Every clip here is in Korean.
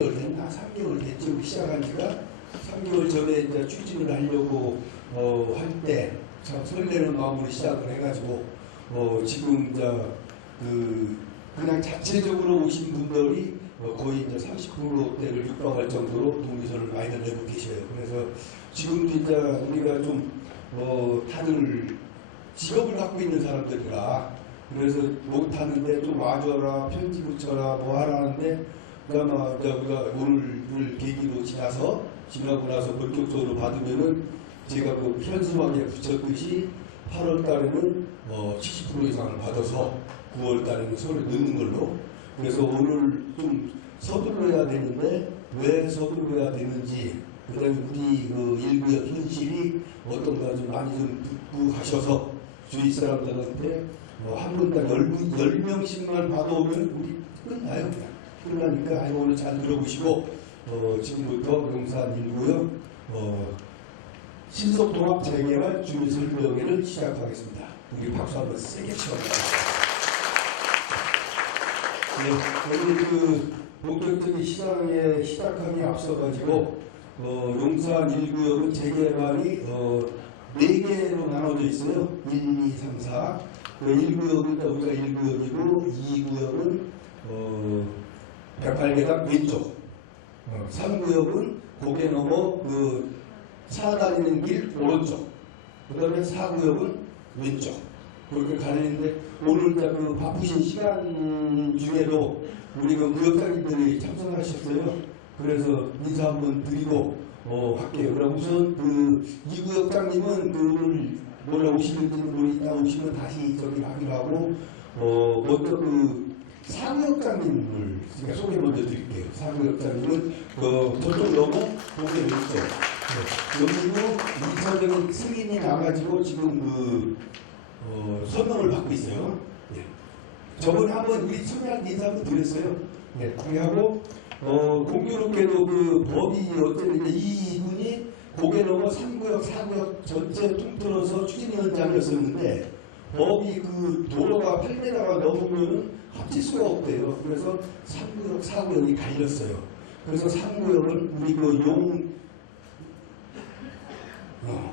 됐나? 3개월 됐죠. 시작한 지가 3개월 전에 이제 추진을 하려고 할 때 참 설레는 마음으로 시작을 해가지고 지금 이제 그냥 자체적으로 오신 분들이 거의 이제 30%대를 육박할 정도로 동의서를 많이들 내고 계셔요. 그래서 지금도 이제 우리가 좀 다들 직업을 갖고 있는 사람들이라 그래서 못하는데 좀 와줘라, 편지 붙여라, 뭐 하라는데 그나마 우리가 오늘을 계기로 지나고 나서 본격적으로 받으면은 제가 그 현수막에 붙였듯이 8월 달에는 70% 이상을 받아서 9월 달에는 서류 넣는 걸로. 그래서 오늘 좀 서둘러야 되는데 왜 서둘러야 되는지, 그다음에 우리 그 일구역 현실이 어떤가 좀 많이 좀 듣고 가셔서 주위 사람들한테 한 분당 10명씩만 받아오면 우리 끝나요. 그냥. 그러니까 오늘 잘 들어보시고 지금부터 용산 1구역 신속통합 재개발 주민설명회를 시작하겠습니다. 우리 박수 한번 세게 쳐봅니다. 네, 오늘 그 본격적인 시장에 시작하기 앞서가지고 용산 1구역은 재개발이 4개로 나눠져 있어요. 1, 2, 3, 4. 1구역은 우리가 1구역이고 2구역은 108계단 왼쪽, 3구역은 고개 넘어 차 다니는 길 오른쪽, 그 다음에 4구역은 왼쪽. 그렇게 가는데 오늘 그 바쁘신 시간 중에도 우리 그 구역장님들이 참석하셨어요. 그래서 인사 한번 드리고 할게요. 그럼 우선 2구역장님은 오늘 올라오시는지는 모르겠다. 오시면 다시 저기 하기로 하고 먼저 4구역장님을 제가 소개 먼저 드릴게요. 4구역장님은 저쪽 넘어 고개 왼쪽. 여기도 이사적인 승인이 나가지고 지금 서명을 받고 있어요. 네. 저번에 한번 우리 청약 인사 한번 드렸어요. 네. 그리고 공교롭게도 법이 어쨌든 이분이 고개 넘어 3구역, 4구역 전체 통틀어서 추진위원장이었었는데 법이 도로가 8m가 넘으면 합칠 수가 없대요. 그래서 3구역, 4구역이 갈렸어요. 그래서 3구역은 우리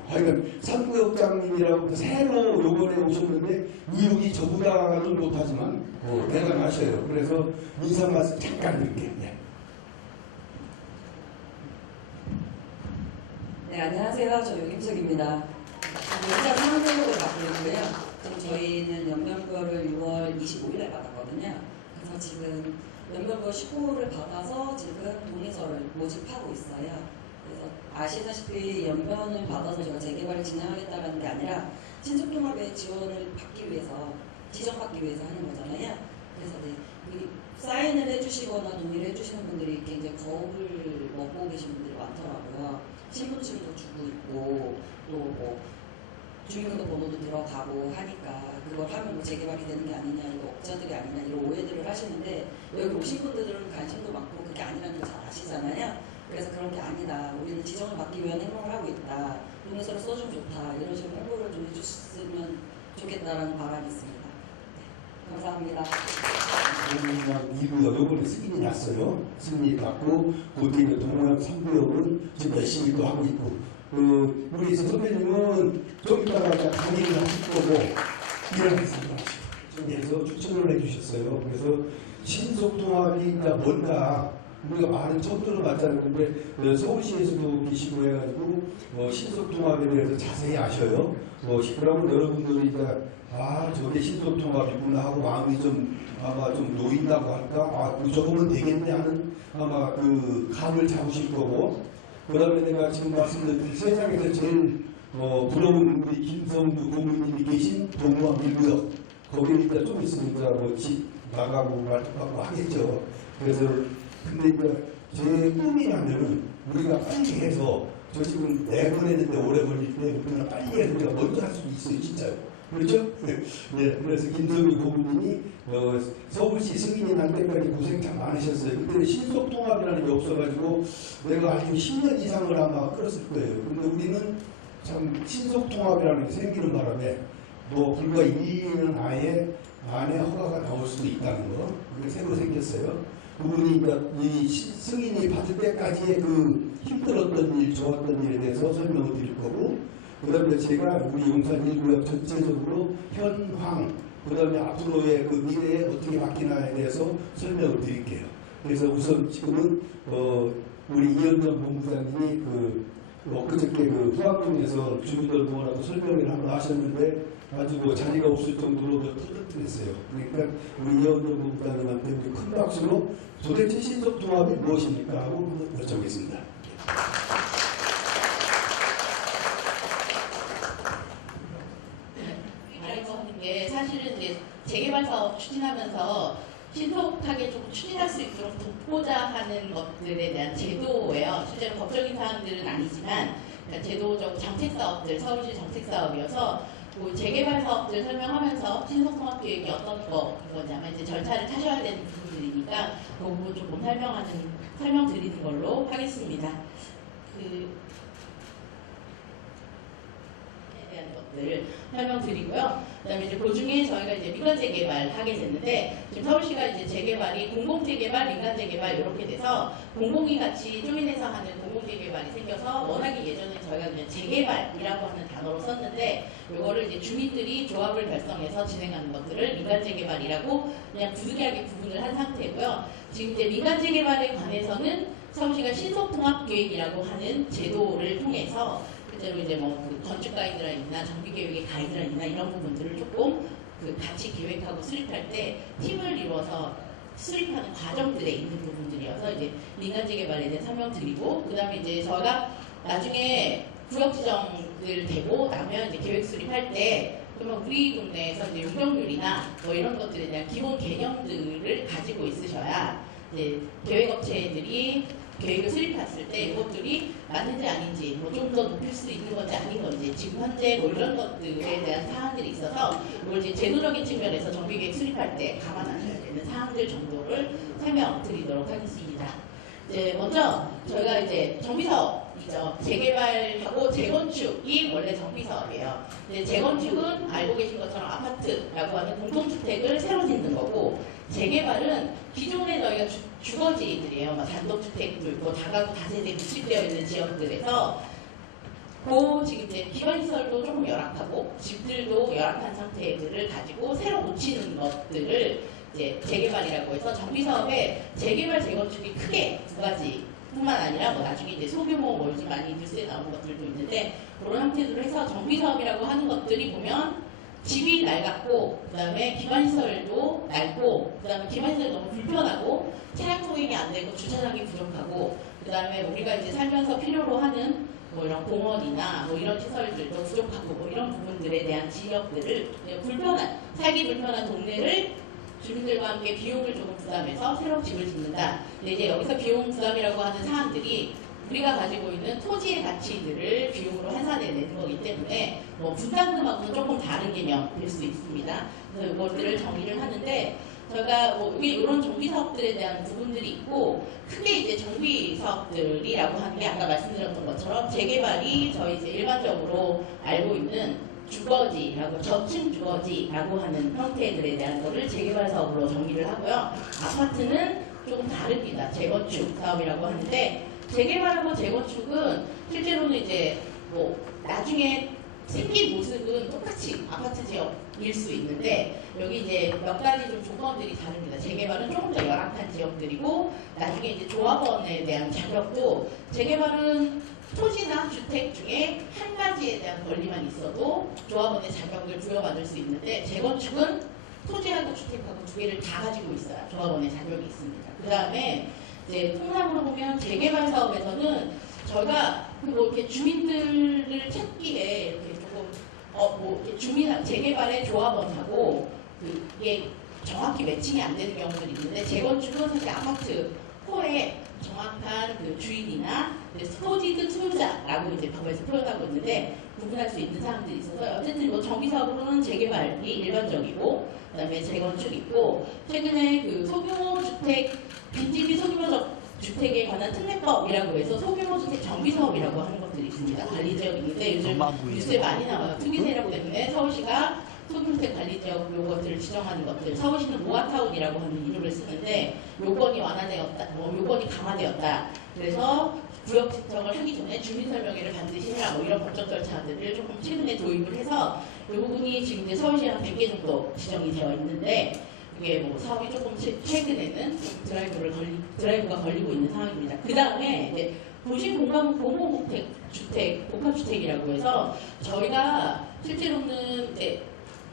하여간 3구역장님이라고 새로 요번에 오셨는데 의욕이 저보다는 못하지만 대단하셔요. 그래서 인사 말씀 잠깐 드릴게요. 네, 안녕하세요. 저 유김석입니다. 용산 3구역을 맡고 있는데요. 저희는 연면거를 6월 25일에 받았거든요. 그래서 지금 연면거 15호를 받아서 지금 동의서를 모집하고 있어요. 그래서 아시다시피 연면을 받아서 제가 재개발을 진행하겠다는 게 아니라 신속통합의 지원을 받기 위해서, 지정받기 위해서 하는 거잖아요. 그래서 사인을 해주시거나 동의를 해주시는 분들이 굉장히 겁을 먹고 계신 분들이 많더라고요. 신분증도 주고 있고 또 주민등록번호도 들어가고 하니까 그걸 하면 재개발이 되는 게 아니냐, 이거 억자들이 아니냐 이런 오해들을 하시는데, 여기 오신 분들은 관심도 많고 그게 아니라는 걸 잘 아시잖아요. 그래서 그런 게 아니다. 우리는 지정을 받기 위한 행동을 하고 있다. 동의서를 써주면 좋다. 이런 식으로 홍보를 좀 해주셨으면 좋겠다라는 바람이 있습니다. 네, 감사합니다. 2구역 요번에 승인이 났어요. 승인이 났고 그뒤에 동호랑 3구역은 지금 열심히 또 하고 있고 우리 선배님은 좀 이따가 강의를 하실 거고 일하겠습니다. 그래서 추천을 해주셨어요. 그래서 신속통합이 뭔가 우리가 많은 처음 들어봤다는 건데 서울시에서도 계시고 해가지고 신속통합에 대해서 자세히 아셔요. 그러면 여러분들이 저게 신속통합이구나 하고 마음이 아마 좀 놓인다고 할까? 저거면 되겠네 하는 아마 감을 잡으실 거고, 그 다음에 내가 지금 말씀드린 세상에서 제일 부러운 우리 김성주 고문님이 계신 동호항 1구역, 거기에 일단 좀 있으니까 집 나가고 말하고 하겠죠. 그래서 근데 제 꿈이라면은 우리가 빨리 해서, 저 지금 내보내는데 오래 걸릴 때 우리가 빨리 해서 우리가 먼저 할 수 있어요. 진짜요. 그렇죠? 네. 그래서 김성규 고문님이 서울시 승인이 날 때까지 고생 참 많으셨어요. 그때는 신속통합이라는 게 없어가지고 내가 알기로 10년 이상을 아마 끌었을 거예요. 근데 우리는 참 신속통합이라는 게 생기는 바람에 불과 2년 안에 허가가 나올 수도 있다는 거. 그게 새로 생겼어요. 그분이 이 승인이 받을 때까지의 그 힘들었던 일, 좋았던 일에 대해서 설명을 드릴 거고, 그 다음에 제가 우리 용산 1구역 전체적으로 현황, 그 다음에 앞으로의 그 미래에 어떻게 바뀌나에 대해서 설명을 드릴게요. 그래서 우선 지금은 우리 이현정 본부장님이 엊그저께 그 후학동에서 주민들 모으라고 설명을 한번 하셨는데 아주 자리가 없을 정도로 터득했어요. 그러니까 우리 이현정 본부장님한테 우리 큰 박수로 도대체 신속통합이 무엇입니까 하고 여쭤보겠습니다. 게 사실은 이제 재개발 사업 추진하면서 신속하게 좀 추진할 수 있도록 돕고자 하는 것들에 대한 제도예요. 실제로 법적인 사항들은 아니지만 그러니까 제도적 정책 사업들, 서울시 정책 사업이어서 그 재개발 사업들 설명하면서 신속통합 계획이 어떤 거이건지 아마 이제 절차를 타셔야 되는 부분들이니까 그 부분 조금 설명드리는 걸로 하겠습니다. 대한 것들 설명드리고요. 그다음에 이제 그 중에 저희가 이제 민간 재개발 하게 됐는데 지금 서울시가 이제 재개발이 공공 재개발, 민간 재개발 이렇게 돼서 공공이 같이 조인해서 하는 공공 재개발이 생겨서 워낙에 예전에 저희가 그냥 재개발이라고 하는 단어로 썼는데 이거를 이제 주민들이 조합을 결성해서 진행하는 것들을 민간 재개발이라고 그냥 부득이하게 구분을 한 상태고요. 지금 이제 민간 재개발에 관해서는 서울시가 신속통합 계획이라고 하는 제도를 통해서 실제로 이제 그 건축 가이드라인이나 정비 계획의 가이드라인이나 이런 부분들을 조금 같이 계획하고 수립할 때 팀을 이루어서 수립하는 과정들에 있는 부분들이어서 이제 민간 재개발에 대해 설명드리고 그다음에 이제 저희가 나중에 구역 지정을 되고 나면 이제 계획 수립할 때 그러면 우리 동네에서 이제 용적률이나 뭐 이런 것들에 대한 기본 개념들을 가지고 있으셔야 이제 계획업체들이 계획을 수립했을 때 이것들이 맞는지 아닌지 뭐 좀 더 높일 수 있는 건지 아닌 건지 지금 현재 뭐 이런 것들에 대한 사항들이 있어서 이걸 이제 제도적인 측면에서 정비계획 수립할 때 감안하셔야 되는 사항들 정도를 설명드리도록 하겠습니다. 이제 먼저 저희가 이제 정비사업이죠. 재개발하고 재건축이 원래 정비사업이에요. 재건축은 알고 계신 것처럼 아파트라고 하는 공동주택을 새로 짓는 거고 재개발은 기존에 저희가 주거지들이에요. 단독주택도 있고 다가구 다세대 밀집되어 있는 지역들에서 지금 이제 기반시설도 조금 열악하고 집들도 열악한 상태들을 가지고 새로 고치는 것들을 이제 재개발이라고 해서 정비사업에 재개발, 재건축이 크게 두 가지 뿐만 아니라 뭐 나중에 이제 소규모 뭐 요즘 많이 뉴스에 나오는 것들도 있는데 그런 형태로 해서 정비사업이라고 하는 것들이 보면 집이 낡았고 그다음에 기반시설도 낡고 그다음에 기반시설이 너무 불편하고 차량 통행이 안 되고 주차장이 부족하고 그다음에 우리가 이제 살면서 필요로 하는 뭐 이런 공원이나 뭐 이런 시설들도 부족하고 뭐 이런 부분들에 대한 지역들을 살기 불편한 동네를 주민들과 함께 비용을 조금 부담해서 새로 집을 짓는다. 근데 이제 여기서 비용 부담이라고 하는 사항들이 우리가 가지고 있는 토지의 가치들을 비용으로 환산해내는 거기 때문에 뭐 분담금하고는 조금 다른 개념일 수 있습니다. 그래서 이것들을 정의를 하는데 저희가 뭐 이런 정비 사업들에 대한 부분들이 있고 크게 이제 정비 사업들이라고 하는 게 아까 말씀드렸던 것처럼 재개발이 저희 이제 일반적으로 알고 있는 주거지라고 저층 주거지라고 하는 형태들에 대한 거를 재개발 사업으로 정의를 하고요. 아파트는 조금 다릅니다. 재건축 사업이라고 하는데 재개발하고 재건축은 실제로는 이제 뭐 나중에 생긴 모습은 똑같이 아파트 지역일 수 있는데 여기 이제 몇 가지 좀 조건들이 다릅니다. 재개발은 조금 더 열악한 지역들이고 나중에 이제 조합원에 대한 자격도 재개발은 토지나 주택 중에 한 가지에 대한 권리만 있어도 조합원의 자격을 부여받을 수 있는데 재건축은 토지하고 주택하고 두 개를 다 가지고 있어야 조합원의 자격이 있습니다. 그 다음에 이제 통상으로 보면 재개발 사업에서는 저희가 뭐 이렇게 주민들을 찾기에 이렇게 조금 뭐 이렇게 재개발의 조합원하고 그게 정확히 매칭이 안 되는 경우들이 있는데 재건축은 사실 아파트 호에 정확한 그 주인이나 토지든 소유자라고 이제 법에서 표현하고 있는데 구분할 수 있는 사항들이 있어서 어쨌든 뭐 정비사업으로는 재개발이 일반적이고 그다음에 재건축 있고 최근에 그 소규모 주택 빈집이 소규모 주택에 관한 특례법이라고 해서 소규모 주택 정비사업이라고 하는 것들이 있습니다. 관리지역이 있는데 요즘 뉴스에 많이 나와요. 투기 세력 때문에 서울시가 소규모주택 관리지역 요것들을 지정하는 것들, 서울시는 모아타운이라고 하는 이름을 쓰는데 요건이 완화되었다, 요건이 강화되었다. 그래서 구역 지정을 하기 전에 주민설명회를 반드시 해라, 이런 법적 절차들을 조금 최근에 도입을 해서 이 부분이 지금 이제 서울시에 한 100개 정도 지정이 되어 있는데 이게 사업이 조금 최근에는 드라이브가 걸리고 있는 상황입니다. 그 다음에 이제 도심 공공주택, 복합주택이라고 해서 저희가 실제로는 이제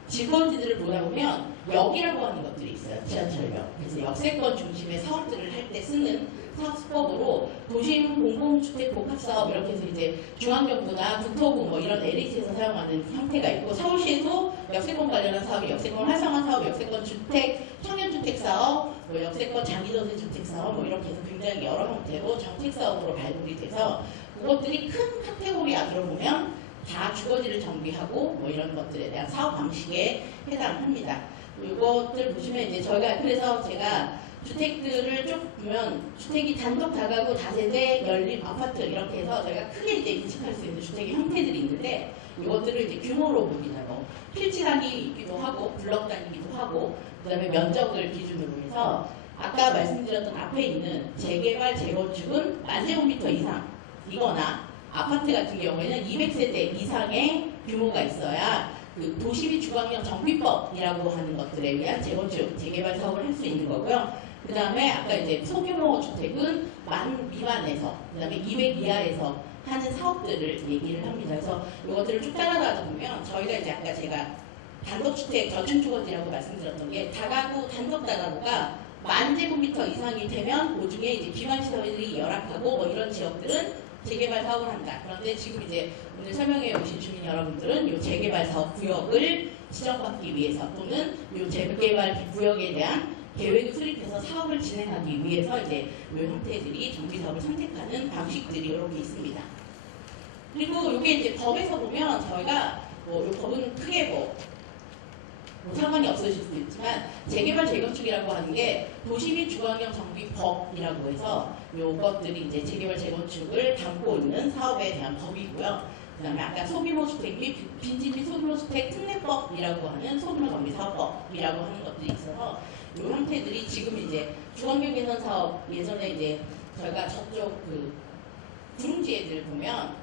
직원지들을 보다 보면 역이라고 하는 것들이 있어요. 지하철역. 그래서 역세권 중심의 사업들을 할 때 쓰는 사업수법으로 도심 공공주택 복합사업 이렇게 해서 이제 중앙정부나 국토부 이런 LH에서 사용하는 형태가 있고 서울시에도 역세권 관련한 사업이 역세권 활성화 사업, 역세권 주택, 청년주택 사업, 역세권 장기전세 주택 사업 이렇게 해서 굉장히 여러 형태로 정책 사업으로 발굴이 돼서 그것들이 큰 카테고리 안으로 보면 다 주거지를 정비하고 이런 것들에 대한 사업 방식에 해당합니다. 이것들 보시면 이제 저희가 그래서 제가 주택들을 쭉 보면 주택이 단독 다가구 다세대 열린 아파트 이렇게 해서 저희가 크게 이제 인식할 수 있는 주택의 형태들이 있는데 이것들을 이제 규모로 봅니다. 필지 단위이기도 하고 블럭 단위이기도 하고 그다음에 면적을 기준으로 해서 아까 말씀드렸던 앞에 있는 재개발 재건축은 10,000제곱미터 이상이거나 아파트 같은 경우에는 200세대 이상의 규모가 있어야 그 도시비 주거환경 정비법이라고 하는 것들에 의한 재건축, 재개발 사업을 할 수 있는 거고요. 그 다음에 아까 이제 소규모 주택은 10,000 미만에서, 그 다음에 200 이하에서 하는 사업들을 얘기를 합니다. 그래서 이것들을 쭉 따라가다 보면 저희가 이제 아까 제가 단독주택 저층주거지라고 말씀드렸던 게 다가구, 단독 다가구가 10,000제곱미터 이상이 되면 그 중에 이제 기반시설이 열악하고 이런 지역들은 재개발 사업을 한다. 그런데 지금 이제 오늘 설명해 오신 주민 여러분들은 이 재개발 사업 구역을 지정받기 위해서 또는 이 재개발 구역에 대한 계획을 수립해서 사업을 진행하기 위해서 이제 이 형태들이 정비 사업을 선택하는 방식들이 이렇게 있습니다. 그리고 이게 이제 법에서 보면 저희가 이 법은 크게 상관이 없으실 수 있지만 재개발 재건축이라고 하는 게 도시및 주거환경 정비법이라고 해서 이것들이 이제 재개발 재건축을 담고 있는 사업에 대한 법이고요. 그다음에 아까 소규모 주택 및 빈집 및 소규모 주택 특례법이라고 하는 소규모 정비 사업법이라고 하는 것들이 있어서 이 형태들이 지금 이제 주거환경 개선 사업 예전에 이제 저희가 저쪽 그 구릉지에들 보면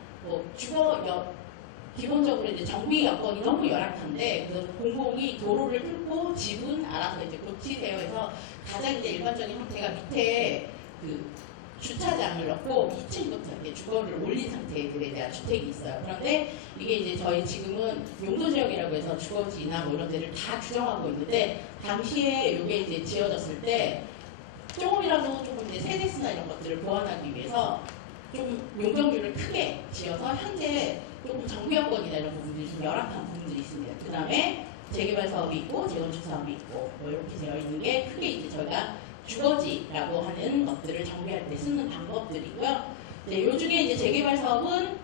기본적으로 이제 정비 여건이 너무 열악한데 그래서 공공이 도로를 뚫고 집은 알아서 이제 고치세요 해서 가장 이제 일반적인 형태가 밑에 그 주차장을 넣고 2층부터 이제 주거를 올린 상태들에 대한 주택이 있어요. 그런데 이게 이제 저희 지금은 용도지역이라고 해서 주거지나 이런 데를 다 규정하고 있는데 당시에 이게 이제 지어졌을 때 조금이라도 조금 이제 세대수나 이런 것들을 보완하기 위해서 좀 용적률을 크게 지어서 현재 조금 정비여건이나 이런 부분들이 좀 열악한 부분들이 있습니다. 그 다음에 재개발 사업이 있고 재건축 사업이 있고 이렇게 되어 있는 게 크게 이제 저희가 주거지라고 하는 것들을 정비할 때 쓰는 방법들이고요. 네, 요 중에 이제 재개발 사업은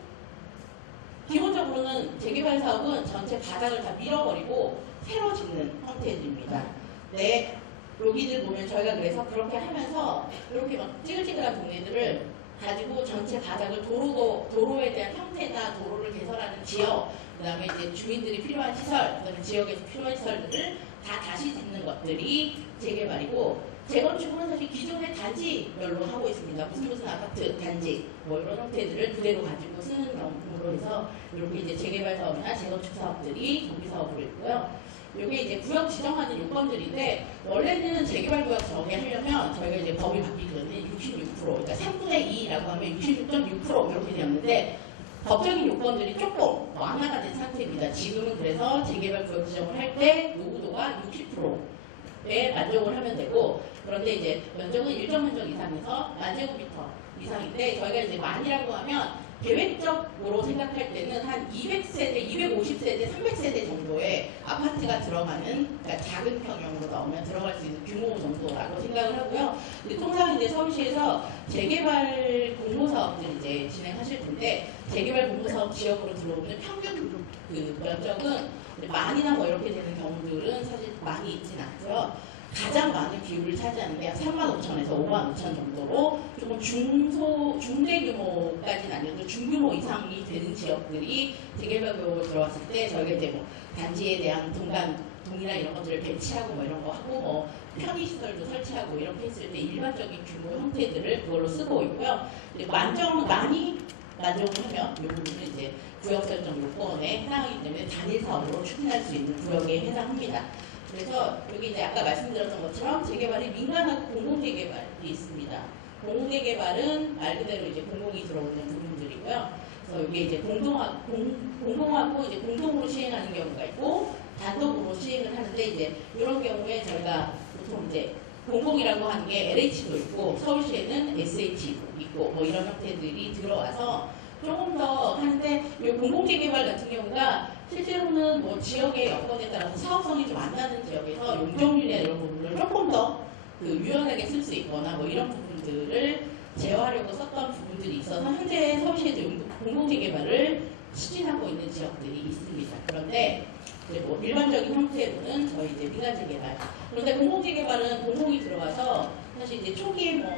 기본적으로는 재개발 사업은 전체 바닥을 다 밀어버리고 새로 짓는 형태들입니다. 네, 여기들 보면 저희가 그래서 그렇게 하면서 이렇게 막 찌글찌글한 동네들을 가지고 전체 바닥을 도로에 대한 형태나 도로를 개설하는 지역, 그 다음에 이제 주민들이 필요한 시설, 그 다음에 지역에서 필요한 시설들을 다 다시 짓는 것들이 재개발이고 재건축은 사실 기존의 단지별로 하고 있습니다. 무슨 아파트 단지 이런 형태들을 그대로 가지고 쓰는 경우로 해서 이렇게 이제 재개발 사업이나 재건축 사업들이 정비 사업으로 있고요. 이게 이제 구역 지정하는 요건들인데 원래는 재개발 구역 정의하려면 저희가 이제 법이 바뀌기 전에 66%, 그러니까 3분의 2라고 하면 66.6% 이렇게 되었는데 법적인 요건들이 조금 완화가 된 상태입니다. 지금은 그래서 재개발 구역 지정을 할 때 요구도가 60%에 만족을 하면 되고 그런데 이제 면적은 일정 면적 이상에서 10,000제곱미터 이상인데 저희가 이제 만이라고 하면 계획적으로 생각할 때는 한 200세대, 250세대, 300세대 정도의 아파트가 들어가는 그러니까 작은 평형으로 나오면 들어갈 수 있는 규모 정도라고 생각을 하고요. 근데 통상 이제 서울시에서 재개발 공모사업들 이제 진행하실 텐데 재개발 공모사업 지역으로 들어오는 평균 그 면적은 만이나 이렇게 되는 경우들은 사실 많이 있진 않고요. 가장 많은 비율을 차지하는 게 35,000에서 55,000 정도로 조금 중대 규모까지는 아니어도 중규모 이상이 되는 지역들이 재개발구역으로 들어왔을 때 저희가 이제 뭐 단지에 대한 동이나 이런 것들을 배치하고 뭐 이런 거 하고 뭐 편의시설도 설치하고 이렇게 했을 때 일반적인 규모 형태들을 그걸로 쓰고 있고요. 많이 만족을 하면 이 부분은 이제 구역 설정 요건에 해당하기 때문에 단일 사업으로 추진할 수 있는 구역에 해당합니다. 그래서 여기 이제 아까 말씀드렸던 것처럼 재개발이 민간하고 공공재개발이 있습니다. 공공재개발은 말 그대로 이제 공공이 들어오는 부분들이고요. 그래서 여기 이제 공공하고 이제 공동으로 시행하는 경우가 있고 단독으로 시행을 하는데 이제 이런 경우에 저희가 보통 이제 공공이라고 하는 게 LH도 있고 서울시에는 SH도 있고 뭐 이런 형태들이 들어와서 조금 더 하는데 이 공공재개발 같은 경우가 실제로는 뭐 지역의 여건에 따라서 사업성이 좀 안 나는 지역에서 용적률이나 이런 부분을 조금 더 유연하게 쓸 수 있거나 뭐 이런 부분들을 제어하려고 썼던 부분들이 있어서 현재 서울시에도 공공재개발을 추진하고 있는 지역들이 있습니다. 그런데 이제 뭐 일반적인 형태로는 저희 이제 민간재개발. 그런데 공공재개발은 공공이 들어가서 사실 이제 초기에 뭐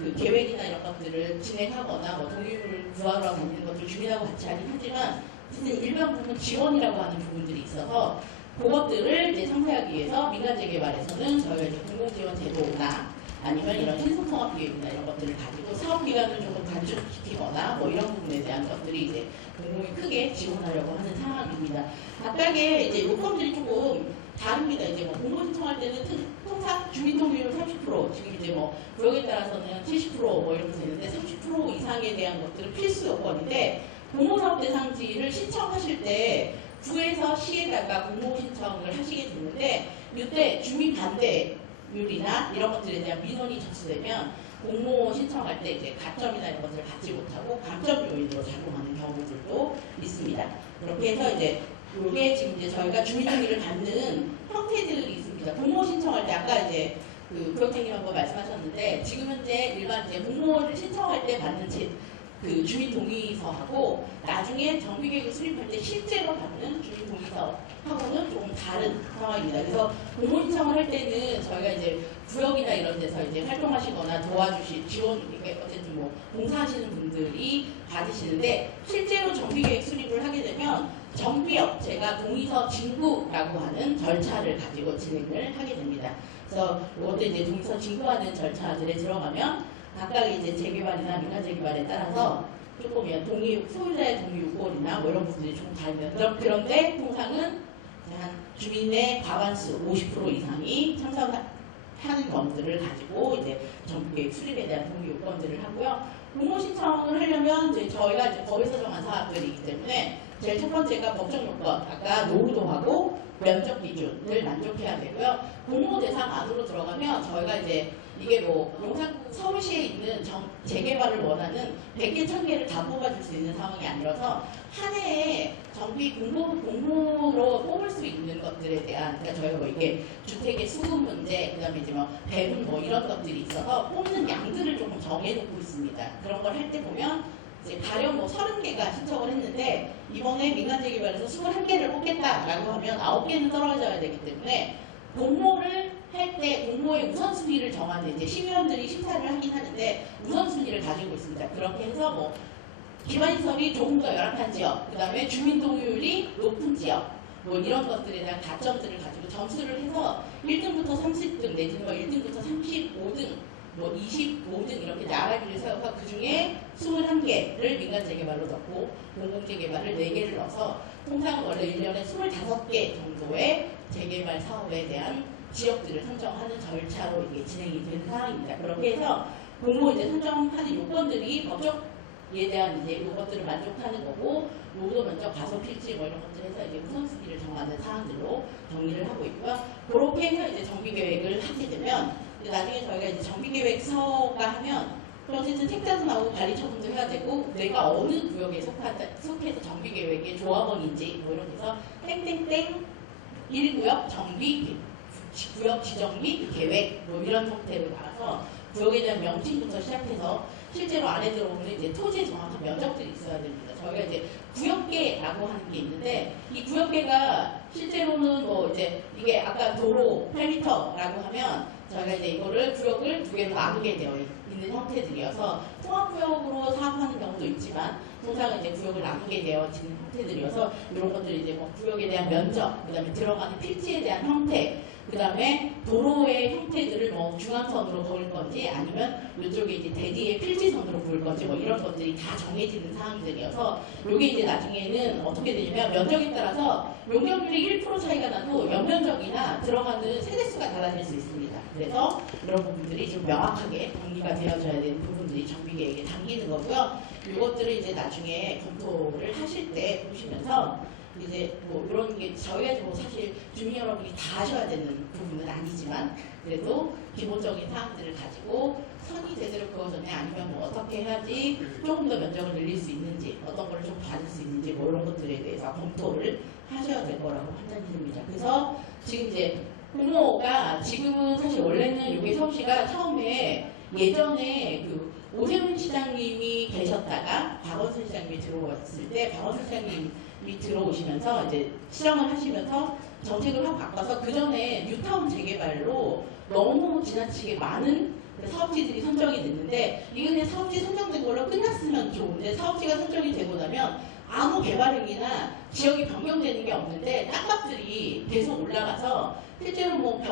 그 계획이나 이런 것들을 진행하거나 뭐 동의를 구하러 다니는 것들 주민하고 같이 하긴 하지만 사실 일반 부분 지원이라고 하는 부분들이 있어서 그것들을 이제 상세하기 위해서 민간재개발에서는 저희가 이제 공공지원 제도나 아니면 이런 신속통합기획이나 이런 것들을 가지고 사업기간을 조금 단축시키거나 뭐 이런 부분에 대한 것들이 이제 공공이 크게 지원하려고 하는 상황입니다. 각각의 이제 요건들이 조금 다릅니다. 이제 뭐 공모 신청할 때는 통상 주민동의율 30%, 지금 이제 뭐 구역에 따라서는 70%뭐 이렇게 되는데 30% 이상에 대한 것들은 필수 요건인데 공모사업 대상지를 신청하실 때 구에서 시에다가 공모 신청을 하시게 되는데 이때 주민 반대율이나 이런 것들에 대한 민원이 접수되면 공모 신청할 때 이제 가점이나 이런 것들을 받지 못하고 감점 요인으로 작용하는 경우들도 있습니다. 그렇게 해서 이제 이게 지금 이제 저희가 주민동의를 받는 형태들이 있습니다. 공모 신청할 때 아까 이제 그 구역장님 한번 말씀하셨는데 지금 현재 일반 이제 공모를 신청할 때 받는 그 주민동의서하고 나중에 정비계획을 수립할 때 실제로 받는 주민동의서하고는 조금 다른 상황입니다. 그래서 공모 신청을 할 때는 저희가 이제 구역이나 이런 데서 이제 활동하시거나 지원, 어쨌든 뭐 봉사하시는 분들이 받으시는데 실제로 정비계획 수립을 하게 되면 정비업체가 동의서 진구라고 하는 절차를 가지고 진행을 하게 됩니다. 그래서 이것도 이제 동의서 진구하는 절차들에 들어가면 각각 이제 재개발이나 민간재개발에 따라서 조금 소유자의 동의 요건이나 뭐 이런 부분들이 조금 다릅니다. 그런데 통상은 한 주민의 과반수 50% 이상이 참석하는 경우들을 가지고 이제 정비계획 수립에 대한 동의 요건들을 하고요. 공모 신청을 하려면 이제 저희가 이제 법에서 정한 사업들이기 때문에 제일 첫 번째가 법적 요건, 아까 노후도하고 면적 기준을 만족해야 되고요. 공모 대상 안으로 들어가면 저희가 이제 이게 뭐 용산구 서울시에 있는 재개발을 원하는 100개, 1000개를 다 뽑아줄 수 있는 상황이 아니라서 한 해에 정비 공모로 뽑을 수 있는 것들에 대한, 그러니까 저희가 뭐 이게 주택의 수급 문제, 그 다음에 이제 뭐 배분 뭐 이런 것들이 있어서 뽑는 양들을 조금 정해놓고 있습니다. 그런 걸 할 때 보면 이제 가령 뭐 30개가 신청을 했는데 이번에 민간재개발에서 21개를 뽑겠다라고 하면 9개는 떨어져야 되기 때문에 공모를 할 때 공모의 우선순위를 정하는 이제 심의원들이 심사를 하긴 하는데 우선순위를 가지고 있습니다. 그렇게 해서 뭐 기반시설이 조금 더 열악한 지역, 그 다음에 주민동의율이 높은 지역, 뭐 이런 것들에 대한 가점들을 가지고 점수를 해서 1등부터 30등 내지는 뭐 1등부터 35등 뭐 25등 이렇게 나라기를 세워서 그 중에 21개를 민간재개발로 넣고 공공재개발을 4개를 넣어서 통상 원래 1년에 25개 정도의 재개발 사업에 대한 지역들을 선정하는 절차로 이게 진행이 되는 상황입니다. 그렇게 해서 공모 이제 선정하는 요건들이 법적에 대한 이제 요것들을 만족하는 거고 노후도 면적 가소 필지 뭐 이런 것들 해서 이제 우선순위를 정하는 사항들로 정리를 하고 있고요. 그렇게 해서 이제 정비계획을 하게 되면 나중에 저희가 이제 정비계획서가 하면 어쨌든 책자도 나오고 관리처분도 해야 되고 내가 어느 구역에 속해서 정비계획의 조합원인지 뭐 이렇게 해서 땡땡땡 1구역 정비 구역 지정 및 계획 뭐 이런 형태로 나와서 구역에 대한 명칭부터 시작해서 실제로 안에 들어오는 이제 토지의 정확한 면적들이 있어야 됩니다. 저희가 이제 구역계라고 하는 게 있는데 이 구역계가 실제로는 뭐 이제 이게 아까 도로 8m라고 하면 저희가 이제 이거를 구역을 두 개로 나누게 되어 있는 형태들이어서 통합구역으로 사업하는 경우도 있지만 통상은 이제 구역을 나누게 되어지는 형태들이어서 이런 것들이 이제 뭐 구역에 대한 면적, 그다음에 들어가는 필지에 대한 형태, 그다음에 도로의 형태들을 뭐 중앙선으로 그을 건지 아니면 이쪽에 이제 대지의 필지선으로 그을 건지 뭐 이런 것들이 다 정해지는 사항들이어서 이게 이제 나중에는 어떻게 되냐면 면적에 따라서 용적률이 1% 차이가 나도 연면적이나 들어가는 세대수가 달라질 수 있습니다. 그래서 이런 부분들이 좀 명확하게 정리가 되어져야 되는 부분들이 정비계획에 담기는 거고요. 이것들을 이제 나중에 검토를 하실 때 보시면서 이제 뭐 이런 게 저희가 뭐 사실 주민 여러분이 다 하셔야 되는 부분은 아니지만 그래도 기본적인 사항들을 가지고 선이 제대로 그어졌냐 아니면 뭐 어떻게 해야지 조금 더 면적을 늘릴 수 있는지 어떤 걸 좀 받을 수 있는지 뭐 이런 것들에 대해서 검토를 하셔야 될 거라고 판단이 됩니다. 그래서 지금 이제 공모가 지금은 사실 원래는 여기 서울시가 처음에 예전에 그 오세훈 시장님이 계셨다가 박원순 시장님이 들어왔을 때 박원순 시장님이 들어오시면서 이제 시정을 하시면서 정책을 확 바꿔서 그 전에 뉴타운 재개발로 너무 지나치게 많은 사업지들이 선정이 됐는데 이게 그냥 사업지 선정된 걸로 끝났으면 좋은데 사업지가 선정이 되고 나면 아무 개발행위나 지역이 변경되는 게 없는데 땅값들이 계속 올라가서 실제로 뭐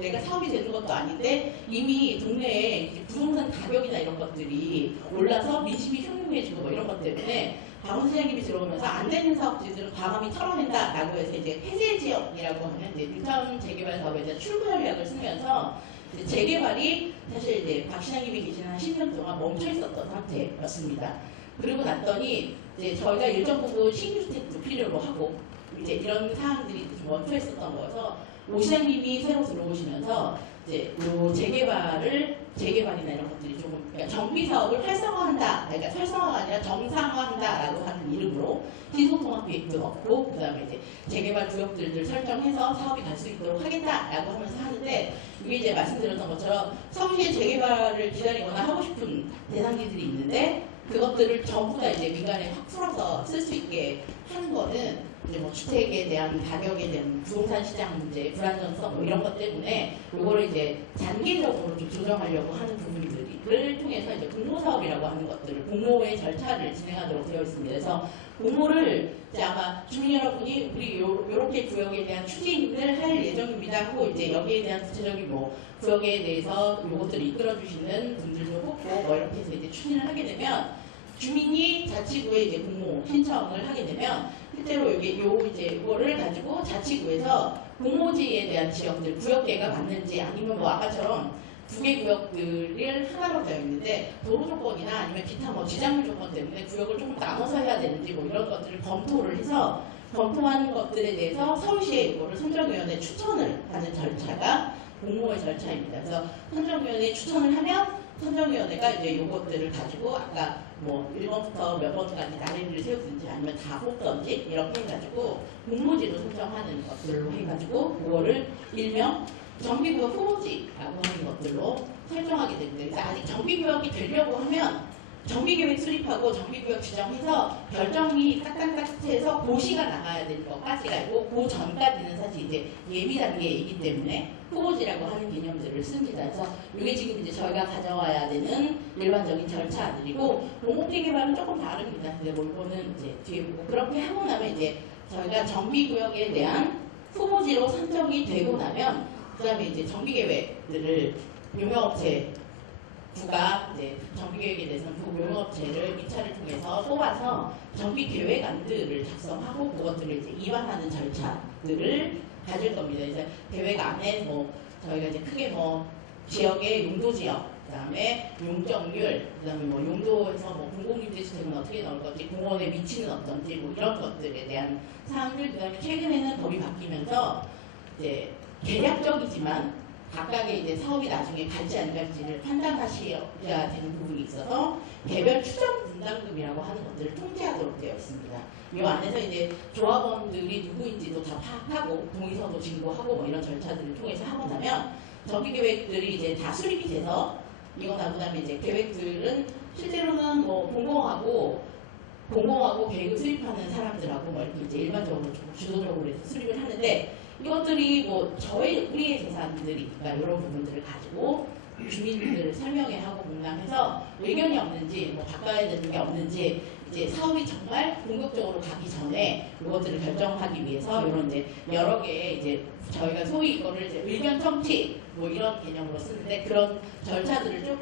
내가 사업이 되는 것도 아닌데 이미 동네에 부동산 가격이나 이런 것들이 올라서 민심이 흉흉해지고 뭐 이런 것 때문에 박원순 시장님이 들어오면서 안 되는 사업지들은 과감히 털어낸다라고 해서 이제 폐쇄 지역이라고 하는 이제 뉴타운 재개발 사업에 대한 출구 전략을 쓰면서 이제 재개발이 사실 이제 박 시장님이 계신 한 10년 동안 멈춰 있었던 상태였습니다. 그리고 났더니 이제 저희가 일정 부분 신규주택도 필요로 하고 이제 이런 사항들이 좀 멈춰 있었던 거여서 오 시장님이 새로 들어오시면서 이제 요 재개발이나 이런 것들이 조금 그러니까 정비 사업을 활성화한다, 그러니까 활성화가 아니라 정상화한다라고 하는 이름으로 신속통합계획도 넣고 그다음에 이제 재개발 구역들을 설정해서 사업이 갈 수 있도록 하겠다라고 하면서 하는데 이게 이제 말씀드렸던 것처럼 서울시의 재개발을 기다리거나 하고 싶은 대상지들이 있는데 그것들을 전부 다 이제 민간에 확 풀어서 쓸 수 있게 하는 거는 이제 뭐 주택에 대한 가격에 대한 부동산 시장 문제, 불안정성 뭐 이런 것 때문에 이거를 이제 단계적으로 좀 조정하려고 하는 부분들을 통해서 이제 공모사업이라고 하는 것들을 공모의 절차를 진행하도록 되어 있습니다. 그래서 공모를 이제 아마 주민 여러분이 우리 요렇게 구역에 대한 추진을 할 예정입니다 하고 이제 여기에 대한 구체적인 뭐 구역에 대해서 요것들을 이끌어 주시는 분들도 뽑고 뭐 이렇게 해서 이제 추진을 하게 되면 주민이 자치구에 이제 공모 신청을 하게 되면 실제로 이거를 가지고 자치구에서 공모지에 대한 지역들 구역계가 맞는지 아니면 뭐 아까처럼 두 개 구역들을 하나로 되어 있는데 도로 조건이나 아니면 기타 뭐 지장률 조건 때문에 구역을 조금 나눠서 해야 되는지 뭐 이런 것들을 검토를 해서 검토하는 것들에 대해서 서울시에 이거를 선정위원회 추천을 하는 절차가 공모의 절차입니다. 그래서 선정위원회 추천을 하면 선정위원회가 이제 이것들을 가지고 아까 뭐 1번부터 몇 번까지 나래를 세우든지 아니면 다 뽑든지 이렇게 해가지고 공모지로 선정하는 것들로 해가지고 그거를 일명 정비구역 후보지라고 하는 것들로 설정하게 됩니다. 그래서 아직 정비구역이 되려고 하면 정비계획 수립하고 정비구역 지정해서 결정이 딱딱딱해서 고시가 나가야 될 것까지가 있고 그 전까지는 사실 이제 예비 단계이기 때문에 후보지라고 하는 개념들을 씁니다. 그래서 이게 지금 이제 저희가 가져와야 되는 일반적인 절차들이고 공공재 개발은 조금 다릅니다. 근데 뭐 이거는 이제 뒤에 보고 그렇게 하고 나면 이제 저희가 정비구역에 대한 후보지로 선정이 되고 나면 그다음에 이제 정비계획들을 유명업체 구가 이제 정비계획에 대해서는 그 용업체를 입찰을 통해서 뽑아서 정비계획안들을 작성하고 그것들을 이제 입안하는 절차들을 가질 겁니다. 이제 계획 안에 뭐 저희가 이제 크게 뭐 지역의 용도 지역, 그다음에 용적률, 그다음에 뭐 용도에서 뭐 공공임대주택은 어떻게 넣을 건지, 공원의 위치는 어떤지 뭐 이런 것들에 대한 사항들, 그다음에 최근에는 법이 바뀌면서 이제 계략적이지만 각각의 이제 사업이 나중에 갈지 안 갈지를 판단하셔야 되는 부분이 있어서 개별 추정 분담금이라고 하는 것들을 통제하도록 되어 있습니다. 이 안에서 이제 조합원들이 누구인지도 다 파악하고 동의서도 진고하고 뭐 이런 절차들을 통해서 하고 나면 정비계획들이 이제 다 수립이 돼서 이거나 그다음에 이제 계획들은 실제로는 뭐 공공하고 계획을 수립하는 사람들하고 뭐 이렇게 이제 일반적으로 좀 주도적으로 해서 수립을 하는데 이것들이 뭐 우리의 재산들이니까 이런 부분들을 가지고 주민들 설명회 하고 공람해서 의견이 없는지 뭐 바꿔야 되는 게 없는지 이제 사업이 정말 본격적으로 가기 전에 이것들을 결정하기 위해서 이런 이제 여러 개의 이제 저희가 소위 이거를 이제 의견 청취 뭐 이런 개념으로 쓰는데 그런 절차들을 좀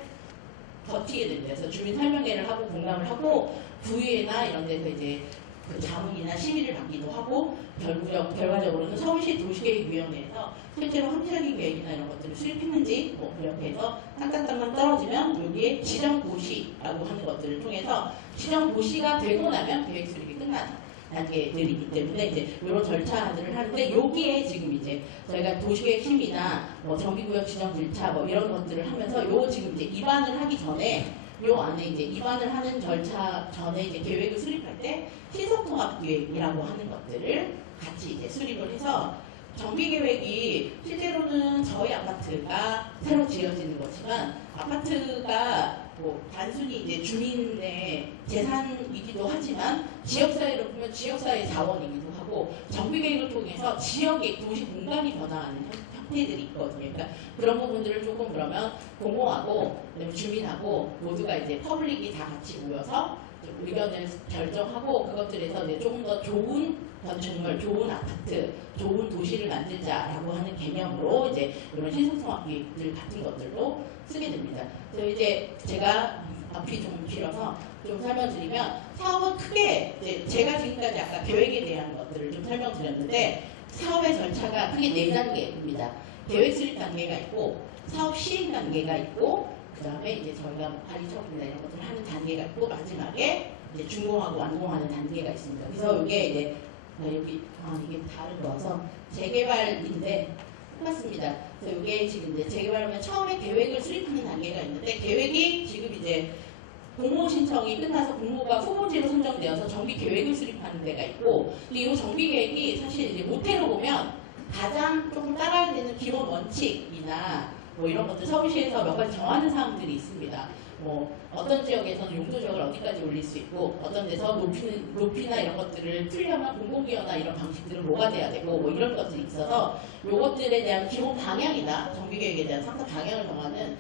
거치게 됩니다. 그래서 주민 설명회를 하고 공감을 하고 구의회나 이런 데서 이제 그 자문이나 심의를 받기도 하고 결과적으로는 서울시 도시계획위원회에서 실제로 함재적인 계획이나 이런 것들을 수립했는지 뭐 이렇게 해서 딱딱딱만 떨어지면 여기에 지정고시라고 하는 것들을 통해서 지정고시가 되고 나면 계획 수립이 끝나는 단계들이기 때문에 이제 이런 절차들을 하는데 여기에 지금 이제 저희가 도시계획 심의나 뭐 정비구역 지정 절차 뭐 이런 것들을 하면서 요 지금 이제 입안을 하기 전에 요 안에 이제 입안을 하는 절차 전에 이제 계획을 수립할 때 신속통합계획이라고 하는 것들을 같이 이제 수립을 해서 정비계획이 실제로는 저희 아파트가 새로 지어지는 거지만 아파트가 뭐 단순히 이제 주민의 재산이기도 하지만 지역사회로 보면 지역사회 자원이기도 하고 정비계획을 통해서 지역의 도시 공간이 변화하는 형태들이 있거든요. 그러니까 그런 부분들을 조금 그러면 공공하고 그다음에 주민하고 모두가 이제 퍼블릭이 다 같이 모여서 좀 의견을 결정하고 그것들에서 이제 조금 더 좋은 건축물, 좋은 아파트, 좋은 도시를 만들자라고 하는 개념으로 이제 이런 신속통합계획들 같은 것들도 쓰게 됩니다. 그래서 이제 제가 앞이 좀 길어서 좀 설명드리면 사업은 크게 이제 제가 지금까지 아까 계획에 대한 것들을 좀 설명드렸는데 사업의 절차가 크게 4단계입니다. 계획 수립 단계가 있고 사업 시행 단계가 있고 그 다음에 이제 저희가 관리 처분이나 이런 것들을 하는 단계가 있고 마지막에 이제 준공하고 완공하는 단계가 있습니다. 그래서 이게 이제 여기 이게 다른 거라서 재개발인데 똑같습니다. 그래서 이게 지금 이제 재개발하면 처음에 계획을 수립하는 단계가 있는데 계획이 지금 이제 공모 신청이 끝나서 공모가 후보지로 선정되어서 정비 계획을 수립하는 데가 있고 근데 이 정비 계획이 사실 이제 모태로 보면 가장 조금 따라야 되는 기본 원칙이나 뭐 이런 것들 서울시에서 몇 가지 정하는 사항들이 있습니다. 뭐 어떤 지역에서는 용도적을 어디까지 올릴 수 있고 어떤 데서 높이나 이런 것들을 풀려면 공공기여나 이런 방식들은 뭐가 돼야 되고 뭐 이런 것들이 있어서 요것들에 대한 기본 방향이나 정비계획에 대한 상세 방향을 정하는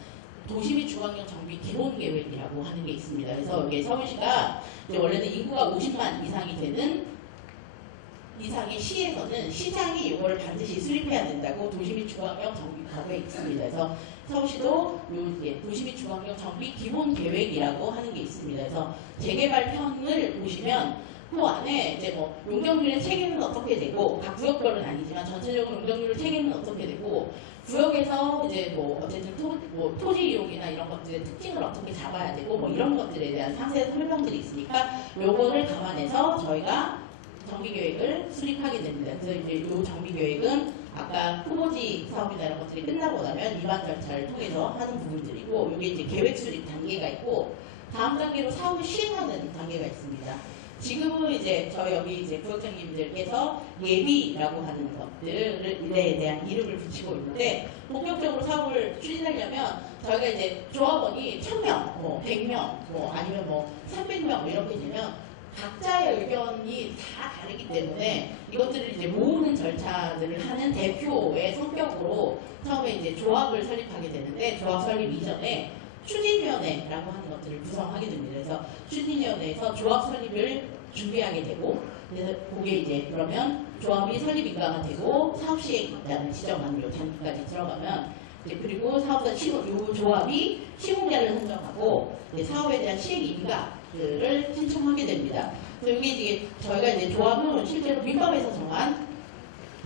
도시 및 중앙형 정비 기본 계획이라고 하는 게 있습니다. 그래서 이게 서울시가 이제 원래는 인구가 50만 이상이 되는 이상의 시에서는 시장이 이거를 반드시 수립해야 된다고 도시 및 중앙형 정비법에 있습니다. 그래서 서울시도 요 도시 및 중앙형 정비 기본 계획이라고 하는 게 있습니다. 그래서 재개발편을 보시면 그 안에 이제 뭐 용적률의 체계는 어떻게 되고 각 구역별은 아니지만 전체적으로 용적률 체계는 어떻게 되고 구역에서 이제 뭐 어쨌든 토지 이용이나 이런 것들의 특징을 어떻게 잡아야 되고 뭐 이런 것들에 대한 상세 설명들이 있으니까 요거를 감안해서 저희가 정비계획을 수립하게 됩니다. 그래서 이제 이 정비계획은 아까 후보지 사업이나 이런 것들이 끝나고 나면 일반 절차를 통해서 하는 부분들이고 이게 이제 계획 수립 단계가 있고 다음 단계로 사업을 시행하는 단계가 있습니다. 지금은 이제 저희 여기 이제 구역장님들께서 예비라고 하는 것들에 대한 이름을 붙이고 있는데 본격적으로 사업을 추진하려면 저희가 이제 조합원이 1000명, 뭐 100명, 뭐 아니면 뭐 300명 이렇게 되면 각자의 의견이 다 다르기 때문에 이것들을 이제 모으는 절차들을 하는 대표의 성격으로 처음에 이제 조합을 설립하게 되는데 조합 설립 이전에 추진위원회라고 하는 것들을 구성하게 됩니다. 그래서 추진위원회에서 조합 설립을 준비하게 되고 그래서 그게 이제 그러면 조합이 설립 인가가 되고 사업시행 일단은 지정 완료 단계까지 들어가면 이제 그리고 사업자 요 조합이 시공자를 선정하고 이제 사업에 대한 시행 인가를 신청하게 됩니다. 그래서 이게 이제 저희가 이제 조합은 실제로 민법에서 정한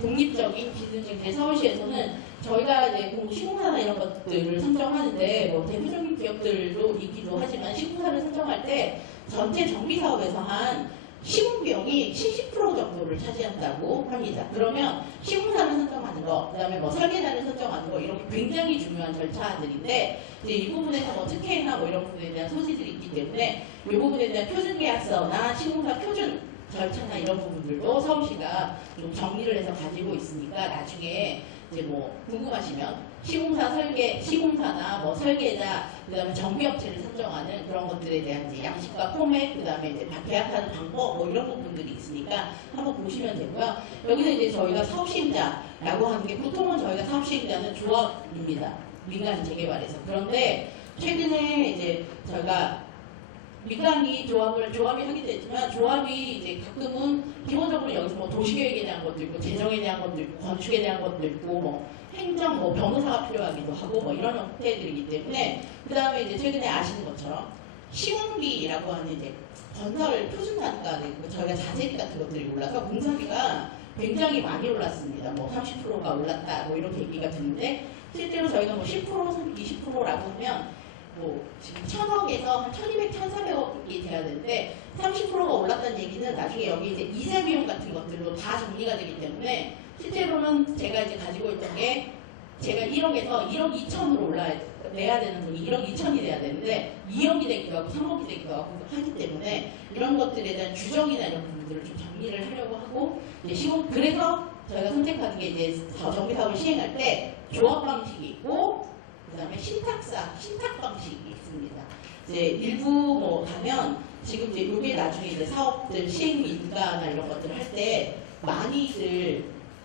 독립적인 기준인데 서울시에서는 저희가 이제 시공사나 이런 것들을 선정하는데 뭐 대표적인 기업들도 있기도 하지만 시공사를 선정할 때 전체 정비 사업에서 한 시공 비용이 70% 정도를 차지한다고 합니다. 그러면 시공사를 선정하는 거, 그다음에 뭐 설계자를 선정하는 거 이런 게 굉장히 중요한 절차들인데 이제 이 부분에서 뭐 특혜나 뭐 이런 부분에 대한 소지들이 있기 때문에 이 부분에 대한 표준 계약서나 시공사 표준 절차나 이런 부분들도 서울시가 좀 정리를 해서 가지고 있으니까 나중에 이제 뭐 궁금하시면 시공사나 뭐 설계자 그다음에 정비업체를 선정하는 그런 것들에 대한 이제 양식과 포맷, 그다음에 이제 계약하는 방법 뭐 이런 부분들이 있으니까 한번 보시면 되고요. 여기서 이제 저희가 사업시행자라고 하는 게 보통은 저희가 사업시행자는 조합입니다. 민간 재개발에서. 그런데 최근에 이제 저희가 민간이 조합이 하게 되지만 조합이 이제 가끔은 기본적으로 여기서 뭐 도시계획에 대한 것도 있고 재정에 대한 것도 있고 건축에 대한 것도 있고 뭐 행정 뭐 변호사가 필요하기도 하고 뭐 이런 형태들이기 때문에 그 다음에 이제 최근에 아시는 것처럼 시운비라고 하는 이제 건설 표준 단가 저희가 자재비 같은 것들이 올라서 공사비가 굉장히 많이 올랐습니다. 뭐 30%가 올랐다 뭐 이렇게 얘기가 되는데 실제로 저희가 뭐 10% 20%라고 하면 뭐 지금 1,000억에서 한 1,200, 1,400억이 돼야 되는데 30%가 올랐다는 얘기는 나중에 여기 이제 이자 비용 같은 것들로 다 정리가 되기 때문에 실제로는 제가 이제 가지고 있던 게 제가 1억에서 1억 2천으로 내야 되는 돈이 1억 2천이 돼야 되는데 2억이 되기도 하고 3억이 되기도 하고 하기 때문에 이런 것들에 대한 규정이나 이런 부분들을 좀 정리를 하려고 하고 이제 그래서 저희가 선택하는 게 이제 정비 사업을 시행할 때 조합 방식이 있고 그다음에 신탁 방식이 있습니다. 이제 일부 뭐 가면 지금 이제 요게 나중에 이제 사업들 시행 인가나 이런 것들을 할 때 많이들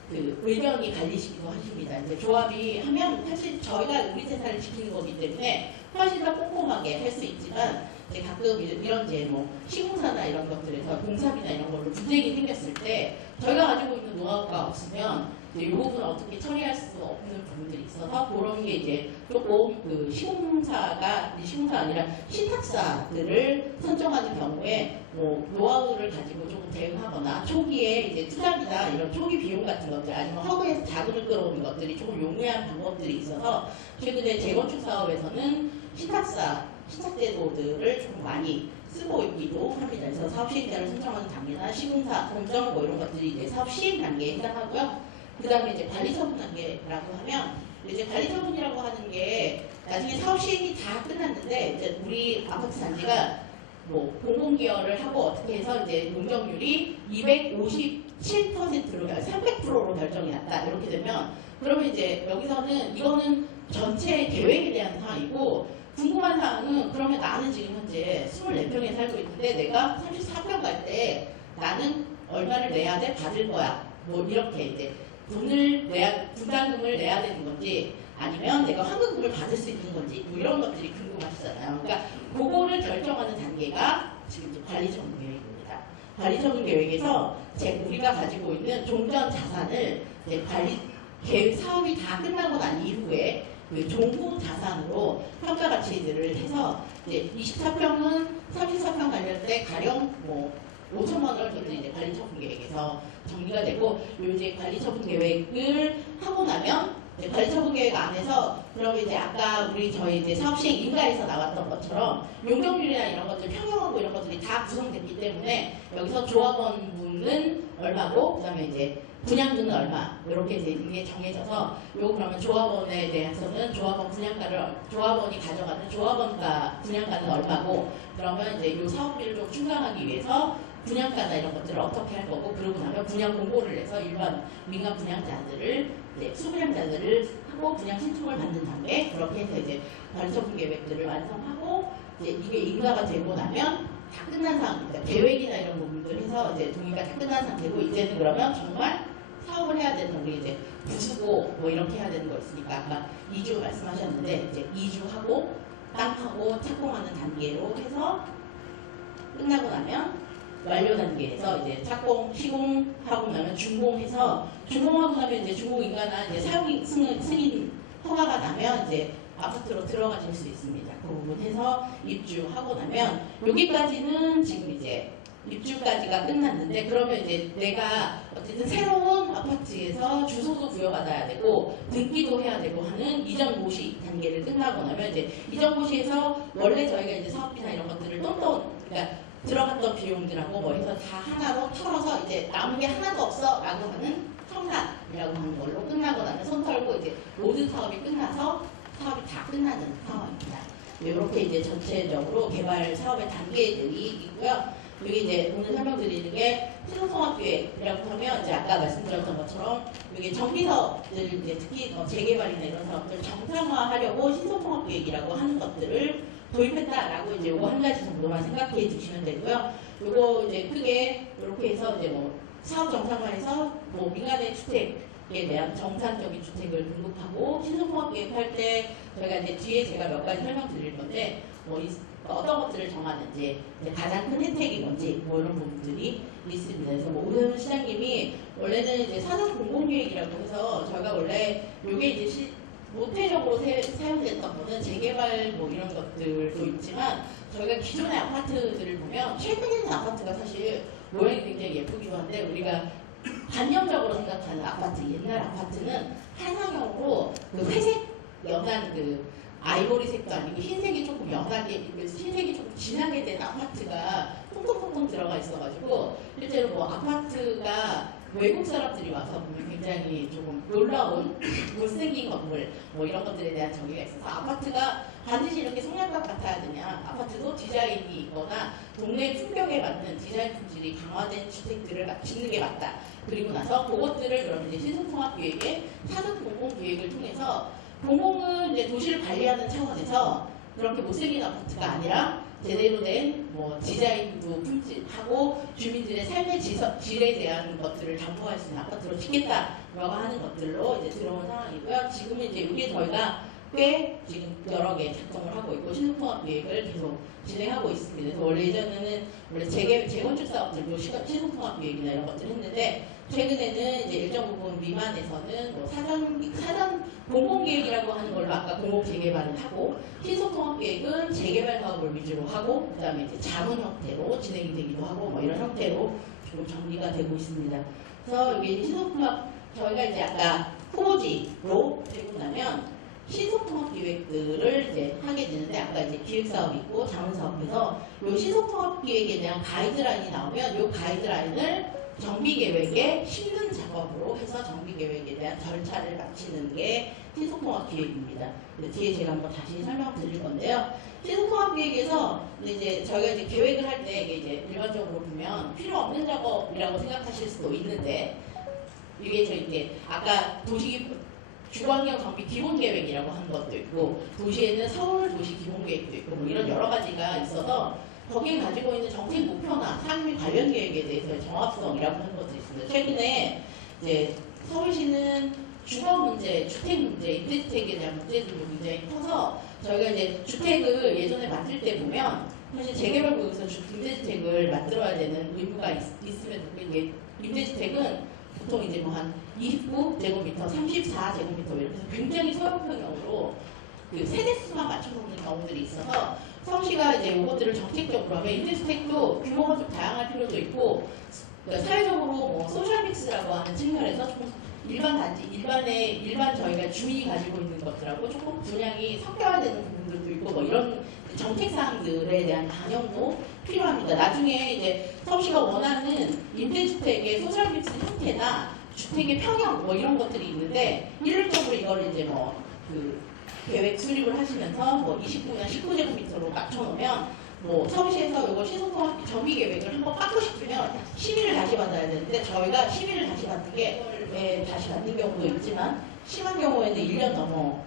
그 의견이 갈리시기도 하십니다. 이제 조합이 하면 사실 저희가 우리 재산을 지키는 거기 때문에 훨씬 더 꼼꼼하게 할 수 있지만 이제 가끔 이런 이제 뭐 시공사나 이런 것들에서 공사비나 이런 걸로 분쟁이 생겼을 때 저희가 가지고 있는 노하우가 없으면 이 부분을 어떻게 처리할 수 없는 부분들이 있어서 그런 게 이제 조금 그 시공사가 아니라 신탁사들을 선정하는 경우에 뭐 노하우를 가지고 조금 대응하거나 초기에 이제 투자비나 이런 초기 비용 같은 것들 아니면 허브에서 자금을 끌어오는 것들이 조금 용이한 방법들이 있어서 최근에 재건축 사업에서는 신탁제도들을 좀 많이 쓰고 있기도 합니다. 그래서 사업 시행자를 선정하는 단계나 시공사, 공정 뭐 이런 것들이 이제 사업 시행 단계에 해당하고요. 그 다음에 이제 관리처분 단계라고 하면 이제 관리처분이라고 하는 게 나중에 사업 시행이 다 끝났는데 이제 우리 아파트 단지가 뭐 공공기여를 하고 어떻게 해서 이제 용적률이 257%로 300%로 결정이 났다 이렇게 되면 그러면 이제 여기서는 이거는 전체 계획에 대한 사항이고 궁금한 사항은 그러면 나는 지금 현재 24평에 살고 있는데 내가 34평 갈 때 나는 얼마를 내야 돼? 받을 거야. 뭐 이렇게 이제 분담금을 내야 되는 건지 아니면 내가 환급금을 받을 수 있는 건지 뭐 이런 것들이 궁금하시잖아요. 그러니까 그거를 결정하는 단계가 지금 이제 관리처분 계획입니다. 관리처분 계획에서 우리가 가지고 있는 종전 자산을 이제 계획 사업이 다 끝나고 난 이후에 그 종후 자산으로 평가 가치들을 해서 이제 24평은 34평 관련 때 가령 뭐 5천만 원을 저희들이 이제 관리처분 계획에서 정리가 되고 이제 관리처분 계획을 하고 나면 이제 관리처분 계획 안에서 그럼 이제 아까 저희 이제 사업시행 인가에서 나왔던 것처럼 용적률이나 이런 것들 평형하고 이런 것들이 다 구성됐기 때문에 여기서 조합원분은 얼마고 그다음에 이제 분양금은 얼마 이렇게 이제 이게 정해져서 그러면 조합원에 대해서는 조합원이 가져가는 조합원가 분양가는 얼마고 그러면 이제 이 사업비를 좀 충당하기 위해서 분양가나 이런 것들을 어떻게 할 거고 그러고 나면 분양 공고를 해서 일반 민간 분양자들을 수분양자들을 하고 분양 신청을 받는 단계 그렇게 해서 이제 관리처분 계획들을 완성하고 이제 이게 인가가 되고 나면 다 끝난 상황입니다. 계획이나 이런 부분들 해서 이제 동의가 다 끝난 상태고 이제는 그러면 정말 사업을 해야 되는 우리 이제 부수고 뭐 이렇게 해야 되는 거 있으니까 아까 2주 말씀하셨는데 이제 2주하고 땅하고 착공하는 단계로 해서 끝나고 나면 완료 단계에서 이제 착공, 시공하고 나면 준공해서 준공하고 나면 이제 준공인가나 이제 사용 승인 허가가 나면 이제 아파트로 들어가실 수 있습니다. 그 부분 해서 입주하고 나면 여기까지는 지금 이제 입주까지가 끝났는데 그러면 이제 내가 어쨌든 새로운 아파트에서 주소도 부여받아야 되고 등기도 해야 되고 하는 이전 고시 단계를 끝나고 나면 이제 이전 고시에서 원래 저희가 이제 사업비나 이런 것들을 그러니까 들어갔던 비용들하고 뭐 해서 다 하나로 털어서 이제 남은 게 하나도 없어 라고 하는 청산이라고 하는 걸로 끝나고 나면 손 털고 이제 모든 사업이 끝나서 사업이 다 끝나는 상황입니다. 이렇게 이제 전체적으로 개발 사업의 단계들이 있고요. 이게 이제 오늘 설명드리는 게 신속통합계획이라고 하면 이제 아까 말씀드렸던 것처럼 이게 정비사업들 이제 특히 재개발이나 이런 사업들 정상화하려고 신속통합계획이라고 하는 것들을 도입했다라고 이제 요거 한 가지 정도만 생각해 주시면 되고요. 요거 이제 크게 이렇게 해서 이제 뭐 사업 정상화해서 뭐 민간의 주택에 대한 정상적인 주택을 공급하고 신속통합계획 할 때 저희가 이제 뒤에 제가 몇 가지 설명드릴 건데 뭐 어떤 것들을 정하는지 이제 가장 큰 혜택이 뭔지 뭐 이런 부분들이 있습니다. 그래서 뭐 오늘 시장님이 원래는 이제 사전 공공계획이라고 해서 저희가 원래 요게 이제 모태적으로 사용됐던 거는 재개발 뭐 이런 것들도 있지만 저희가 기존의 아파트들을 보면 최근에 있는 아파트가 사실 모양이 굉장히 예쁘기도 한데 우리가 관념적으로 생각하는 아파트 옛날 아파트는 한상형으로 그 회색 연한 그 아이보리색도 아니고 흰색이 조금 연하게 흰색이 조금 진하게 된 아파트가 통통통통 들어가 있어가지고 실제로 뭐 아파트가 외국 사람들이 와서 보면 굉장히 조금 놀라운 못생긴 건물 뭐 이런 것들에 대한 정의가 있어서 아파트가 반드시 이렇게 성냥갑 같아야 되냐 아파트도 디자인이 있거나 동네 풍경에 맞는 디자인 품질이 강화된 주택들을 짓는 게 맞다. 그리고 나서 그것들을 그러면 이제 신속통합계획의 사전 공공기획을 통해서 공공은 이제 도시를 관리하는 차원에서 그렇게 못생긴 아파트가 아니라 제대로 된 뭐 디자인도 품질하고 주민들의 삶의 질에 대한 것들을 담보할 수 있는 아파트로 짓겠다라고 하는 것들로 이제 들어온 상황이고요. 지금은 이제 이게 저희가 꽤 지금 여러 개 작동을 하고 있고 신속통합 계획을 계속 진행하고 있습니다. 그래서 원래 예전에는 원래 재건축 사업들도 신속통합 계획이나 이런 것들 했는데 최근에는 이제 일정 부분 미만에서는 뭐 사전 공공계획이라고 하는 걸로 아까 공공재개발을 하고 신속통합계획은 재개발 사업을 위주로 하고 그다음에 이제 자문 형태로 진행이 되기도 하고 뭐 이런 형태로 조금 정리가 되고 있습니다. 그래서 여기 신속통합 저희가 이제 아까 후보지로 되고 나면 신속통합기획들을 이제 하게 되는데 아까 이제 기획사업이 있고 자문사업에서 이 신속통합기획에 대한 가이드라인이 나오면 이 가이드라인을 정비계획에 심는 작업으로 해서 정비계획에 대한 절차를 마치는 게 신속통합기획입니다. 뒤에 제가 한번 다시 설명드릴 건데요. 신속통합기획에서 이제 저희가 이제 계획을 할 때 이제 일반적으로 보면 필요 없는 작업이라고 생각하실 수도 있는데 이게 저 이제 아까 주거환경 정비 기본계획이라고 하는 것도 있고 도시에는 서울 도시 기본계획도 있고 뭐 이런 여러 가지가 있어서 거기에 가지고 있는 정책 목표나 상위 관련 계획에 대해서의 정합성이라고 하는 것들이 있습니다. 최근에 이제 서울시는 주거 문제, 주택 문제, 임대주택에 대한 문제들도 굉장히 커서 저희가 이제 주택을 예전에 만들 때 보면 사실 재개발구역에서 임대주택을 만들어야 되는 의무가 있음에도 이게 임대주택은 보통 이제 뭐 한 29제곱미터, 34제곱미터 이렇게 해서 굉장히 소형평형으로 그 세대수만 맞춰놓는 경우들이 있어서 서울시가 이제 이것들을 정책적으로 하면 임대주택도 규모가 좀 다양할 필요도 있고 그러니까 사회적으로 뭐 소셜믹스라고 하는 측면에서 조금 일반 저희가 주민이 가지고 있는 것들하고 조금 분양이 섞여야 되는 부분들도 있고 뭐 이런 정책사항들에 대한 반영도 필요합니다. 나중에 이제 서울시가 원하는 임대주택의 소셜믹스 형태나 주택의 평형 뭐 이런 것들이 있는데 일률적으로 이걸 이제 뭐 그 계획 수립을 하시면서 뭐 29나 19제곱미터로 맞춰놓으면 뭐 서울시에서 이거 신속통합 정비 계획을 한번 받고 싶으면 심의를 다시 받아야 되는데 저희가 심의를 다시 받는 게 다시 받는 경우도 있지만 심한 경우에는 1년 넘어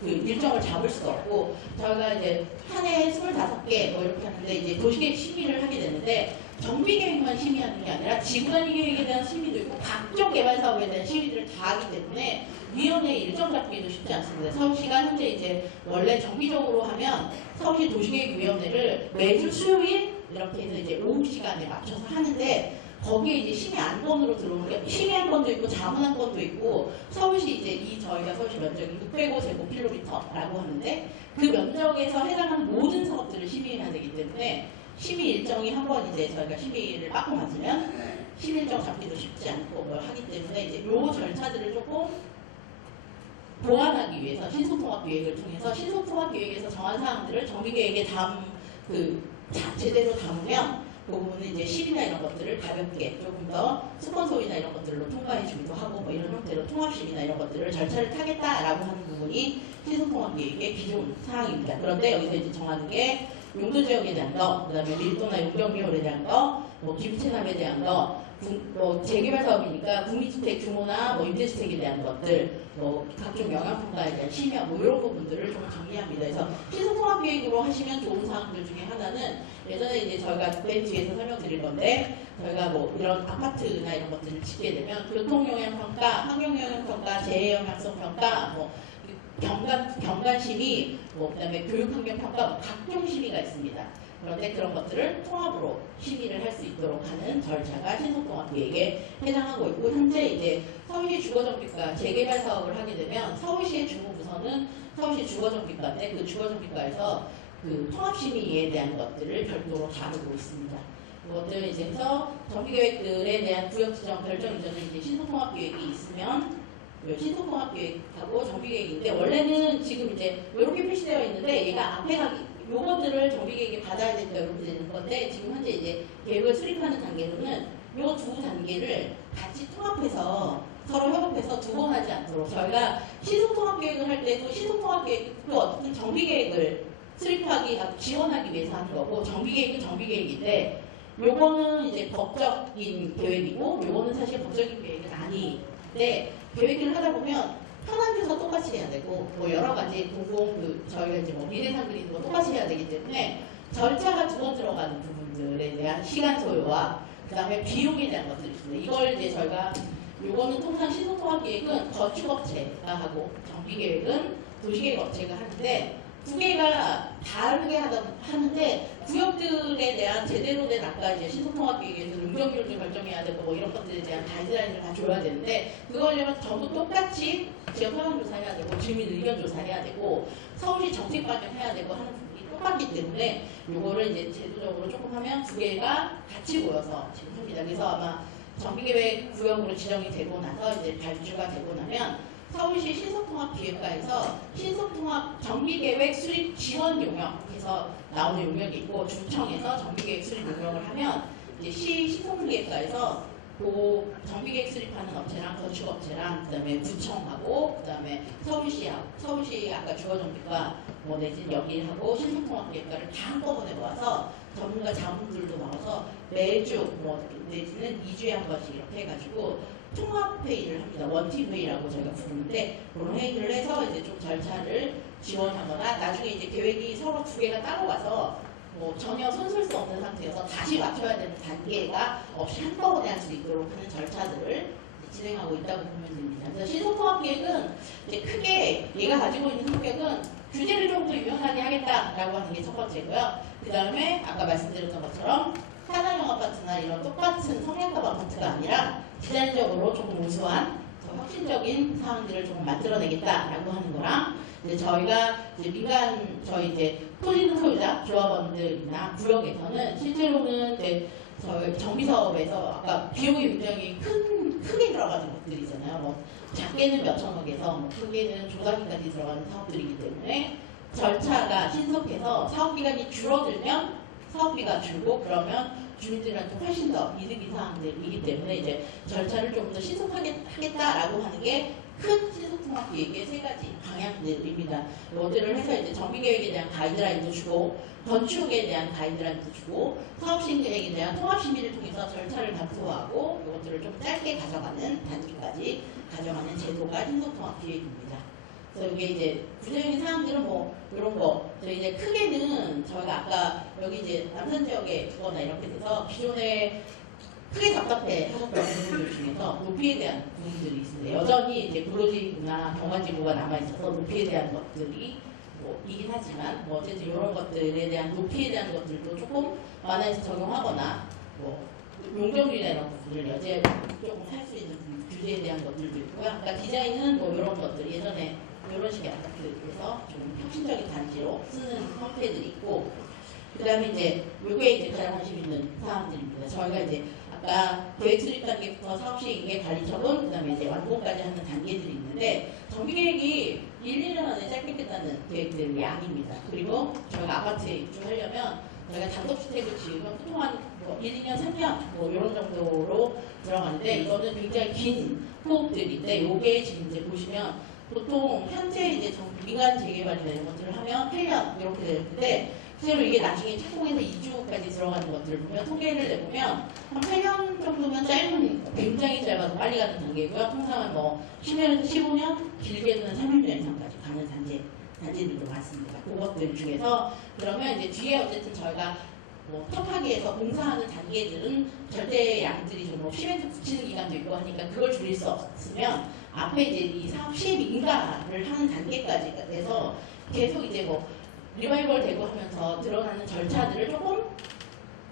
그 일정을 잡을 수가 없고 저희가 이제 한 해에 25개 뭐 이렇게 하는데 이제 도시계획 심의를 하게 되는데 정비 계획만 심의하는 게 아니라 지구단위 계획에 대한 심의도 있고 각종 개발 사업에 대한 심의들을 다 하기 때문에 위원회 일정 잡기도 쉽지 않습니다. 서울시가 현재 이제 원래 정기적으로 하면 서울시 도시계획위원회를 매주 수요일 이렇게 해서 이제 오후 시간에 맞춰서 하는데 거기에 이제 심의 안건으로 들어오는 게 심의 안건도 있고 자문 안건도 있고 서울시 이제 저희가 서울시 면적이 605제곱킬로미터라고 하는데 그 면적에서 해당하는 모든 사업들을 심의해야 되기 때문에 심의 일정이 한번 이제 저희가 심의를 받고 맞으면 심의 일정 잡기도 쉽지 않고 뭘 하기 때문에 이제 요 절차들을 조금 보완하기 위해서 신속통합계획을 통해서 신속통합계획에서 정한 사항들을 정비계획에 제대로 담으면 그 부분은 이제 심의나 이런 것들을 가볍게 조금 더 스폰서이나 이런 것들로 통과해주기도 하고 뭐 이런 형태로 통합심의나 이런 것들을 절차를 타겠다라고 하는 부분이 신속통합계획의 기존 사항입니다. 그런데 여기서 이제 정하는 게 용도 지역에 대한 거, 그다음에 밀도나 용적률에 대한 거, 뭐 기부채납에 대한 거, 뭐 재개발 사업이니까 국민주택 규모나 뭐 임대주택에 대한 것들, 뭐 각종 영향평가에 대한 심의, 뭐 이런 부분들을 좀 정리합니다. 그래서 시설통합계획으로 하시면 좋은 사항들 중에 하나는 예전에 이제 저희가 맨 뒤에서 설명드릴 건데 저희가 뭐 이런 아파트나 이런 것들을 짓게 되면 교통영향평가, 환경영향평가, 재해영향성평가, 뭐 경관심의, 뭐 그다음에 교육환경평가, 뭐 각종 심의가 있습니다. 그런데 그런 것들을 통합으로 심의를 할 수 있도록 하는 절차가 신속통합계획에 해당하고 있고, 현재 이제 서울시 주거정비과 재개발 사업을 하게 되면 서울시의 주무부서는 서울시 주거정비과인데 그 주거정비과에서 그 통합심의에 대한 것들을 별도로 다루고 있습니다. 그것들 이제 해서 정비계획들에 대한 구역 지정 결정 이전에 이제 신속통합계획이 있으면 신속통합계획하고 정비계획인데 원래는 지금 이제 이렇게 표시되어 있는데 얘가 앞에 가기 요것들을 정비계획에 받아야 되니까 이렇게 되는 건데 지금 현재 이제 계획을 수립하는 단계로는 요 두 단계를 같이 통합해서 서로 협업해서 두 번 하지 않도록 저희가 신속통합계획을 할 때도 신속통합계획도 어쨌든 정비계획을 수립하기 지원하기 위해서 하는 거고 정비계획은 정비계획인데 요거는 이제 법적인 계획이고 요거는 사실 법적인 계획은 아닌데 계획을 하다 보면 편한 데서 똑같이 해야 되고 뭐 여러 가지 저희가 이제 뭐 미래상 그리는 거 똑같이 해야 되기 때문에 절차가 두 번 들어가는 부분들에 대한 시간 소요와 그 다음에 비용에 대한 것들이 있습니다. 이걸 이제 저희가 요거는 통상 신속통합계획은 건축업체가 하고 정비계획은 도시계획업체가 하는데 두 개가 다르게 하는데 구역들에 대한 제대로 된 아까 이제 신속통합계획에서 용적률도 결정해야 되고 뭐 이런 것들에 대한 가이드라인을 다 줘야 되는데 그거려면 전부 똑같이 지역 현황조사 해야 되고 주민 의견 조사해야 되고 서울시 정책 반영해야 되고 하는 부분이 똑같기 때문에 요거를 이제 제도적으로 조금 하면 두 개가 같이 모여서 지금 합니다. 그래서 아마 정비계획 구역으로 지정이 되고 나서 이제 발주가 되고 나면 서울시 신속통합기획과에서 신속통합 정비계획 수립 지원 용역에서 나오는 용역이 있고 주청에서 정비계획 수립 용역을 하면 이제 시 신속기획과에서 그 정비계획 수립하는 업체랑 건축업체랑 그다음에 구청하고 그다음에 서울시 아까 주거정비과 뭐 내지는 여기하고 신속통합기획과를 다 한꺼번에 모아서 전문가 자문들도 나와서 매주 뭐 내지는 2주에 한 번씩 이렇게 해가지고 통합회의를 합니다. 원팀 회의라고 저희가 부르는데 그런 회의를 해서 이제 좀 절차를 지원하거나 나중에 이제 계획이 서로 두 개가 따로 와서 뭐 전혀 손쓸 수 없는 상태여서 다시 맞춰야 되는 단계가 없이 한꺼번에 할 수 있도록 하는 절차들을 진행하고 있다고 보면 됩니다. 그래서 신속통합계획은 이제 크게 얘가 가지고 있는 성격은 규제를 좀 더 유연하게 하겠다라고 하는 게 첫 번째고요. 그 다음에 아까 말씀드렸던 것처럼 하나형 아파트나 이런 똑같은 성향급 아파트가 아니라 디자인적으로 조금 우수한 더 혁신적인 사항들을 조금 만들어내겠다라고 하는 거랑 이제 저희가 이제 저희 이제 토지 소유자 조합원들이나 구역에서는 실제로는 이제 저희 정비사업에서 아까 비용이 굉장히 크게 들어가는 것들이잖아요. 뭐 작게는 몇천억에서 뭐 크게는 조단위까지 들어가는 사업들이기 때문에 절차가 신속해서 사업기간이 줄어들면 사업비가 줄고 그러면 주민들한테 훨씬 더 이득인 사항들이기 때문에 이제 절차를 좀 더 신속하게 하겠다라고 하는 게 큰 신속통합계획의 세 가지 방향들입니다. 이것들을 해서 이제 정비계획에 대한 가이드라인도 주고 건축에 대한 가이드라인도 주고 사업시행계획에 대한 통합심의를 통해서 절차를 검토하고 이것들을 좀 짧게 가져가는 단계까지 가져가는 제도가 신속통합계획입니다. 그래서 이게 이제 구체적인 사항들은 뭐 이런 거 저희 이제 크게는 저희가 아까 여기 이제 남산 지역에 두거나 이렇게 돼서 기존에 크게 답답해 하셨던 부분들 중에서 높이에 대한 부분들이 있습니다. 여전히 이제 구로지구나 경관지구가 남아있어서 높이에 대한 것들이 뭐 이긴 하지만 뭐 어쨌든 이런 것들에 대한 높이에 대한 것들도 조금 완화해서 적용하거나 뭐 용적률이나 이런 부분을 여제 조금 살 수 있는 규제에 대한 것들도 있고요. 그러니까 디자인은 뭐 이런 것들 예전에 이런 식의 아파트에서 좀 혁신적인 단지로 쓰는 형태들이 있고 그 다음에 이제 요게 이제 가장 관심 있는 사항들입니다. 저희가 이제 아까 계획 수립 단계부터 사업시행계 관리처분 그 다음에 이제 완공까지 하는 단계들이 있는데 정비계획이 1, 2년 안에 짧게 끝나는 계획들이 아닙니다. 그리고 저희가 아파트에 입주하려면 저희가 단독주택을 지으면 보통 한 뭐 1, 2년, 3년 뭐 이런 정도로 들어가는데 이거는 굉장히 긴 호흡들인데 요게 지금 이제 보시면 보통 현재 이제 민간 재개발이나 이런 것들을 하면 8년 이렇게 되는데 실제로 이게 나중에 착공해서 2주까지 들어가는 것들을 보면 통계를 내보면 한 8년 정도면 짧은, 굉장히 짧아서 빨리 가는 단계고요. 통상은 뭐 10년에서 15년, 길게는 30년 이상까지 가는 단지들도 많습니다. 그것들 중에서 그러면 이제 뒤에 어쨌든 저희가 뭐 턱하기에서 공사하는 단계들은 절대 양들이 좀 뭐 시멘트 붙이는 기간도 있고 하니까 그걸 줄일 수 없으면 앞에 이제 이 사업 시행 인가를 하는 단계까지 돼서 계속 이제 뭐 리바이벌 되고 하면서 드러나는 절차들을 조금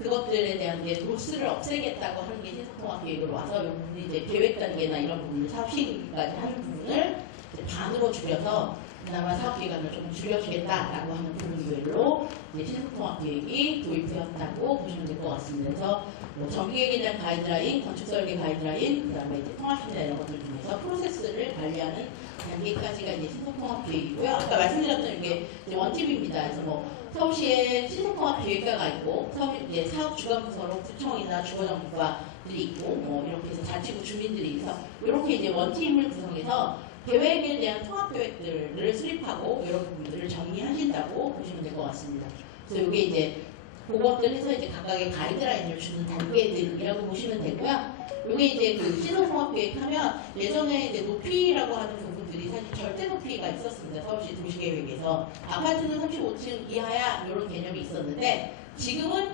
그것들에 대한 이제 로스를 없애겠다고 하는 게 신속통합 계획으로 와서 이 부분이 이제 계획 단계나 이런 부분을 사업 시행까지 하는 부분을 이제 반으로 줄여서 그나마 사업 기간을 조금 줄여주겠다라고 하는 부분들로 이제 신속통합 계획이 도입되었다고 보시면 될 것 같습니다. 그래서 뭐 정기계획에 대한 가이드라인, 건축설계 가이드라인, 그다음에 이제 통합심사 이런 것들 중에서 프로세스를 관리하는 단계까지가 이제 신속통합 계획이고요. 아까 말씀드렸던 이게 이제 원팁입니다. 그래서 뭐 서울시에 신속통합 계획과가 있고 이제 사업 주관 부서로 구청이나 주거정부과들이 있고 뭐 이렇게 해서 자치구 주민들이 있어서 이렇게 이제 원팀을 구성해서 계획에 대한 통합 계획들을 수립하고 이런 부분들을 정리하신다고 보시면 될 것 같습니다. 그래서 이게 이제 그것들 해서 이제 각각의 가이드라인을 주는 단계들이라고 보시면 되고요. 이게 이제 그 신속통합 계획하면 예전에 이제 높이라고 하는 부분들이 사실 절대 높이가 있었습니다. 서울시 도시계획에서 아파트는 35층 이하야 이런 개념이 있었는데 지금은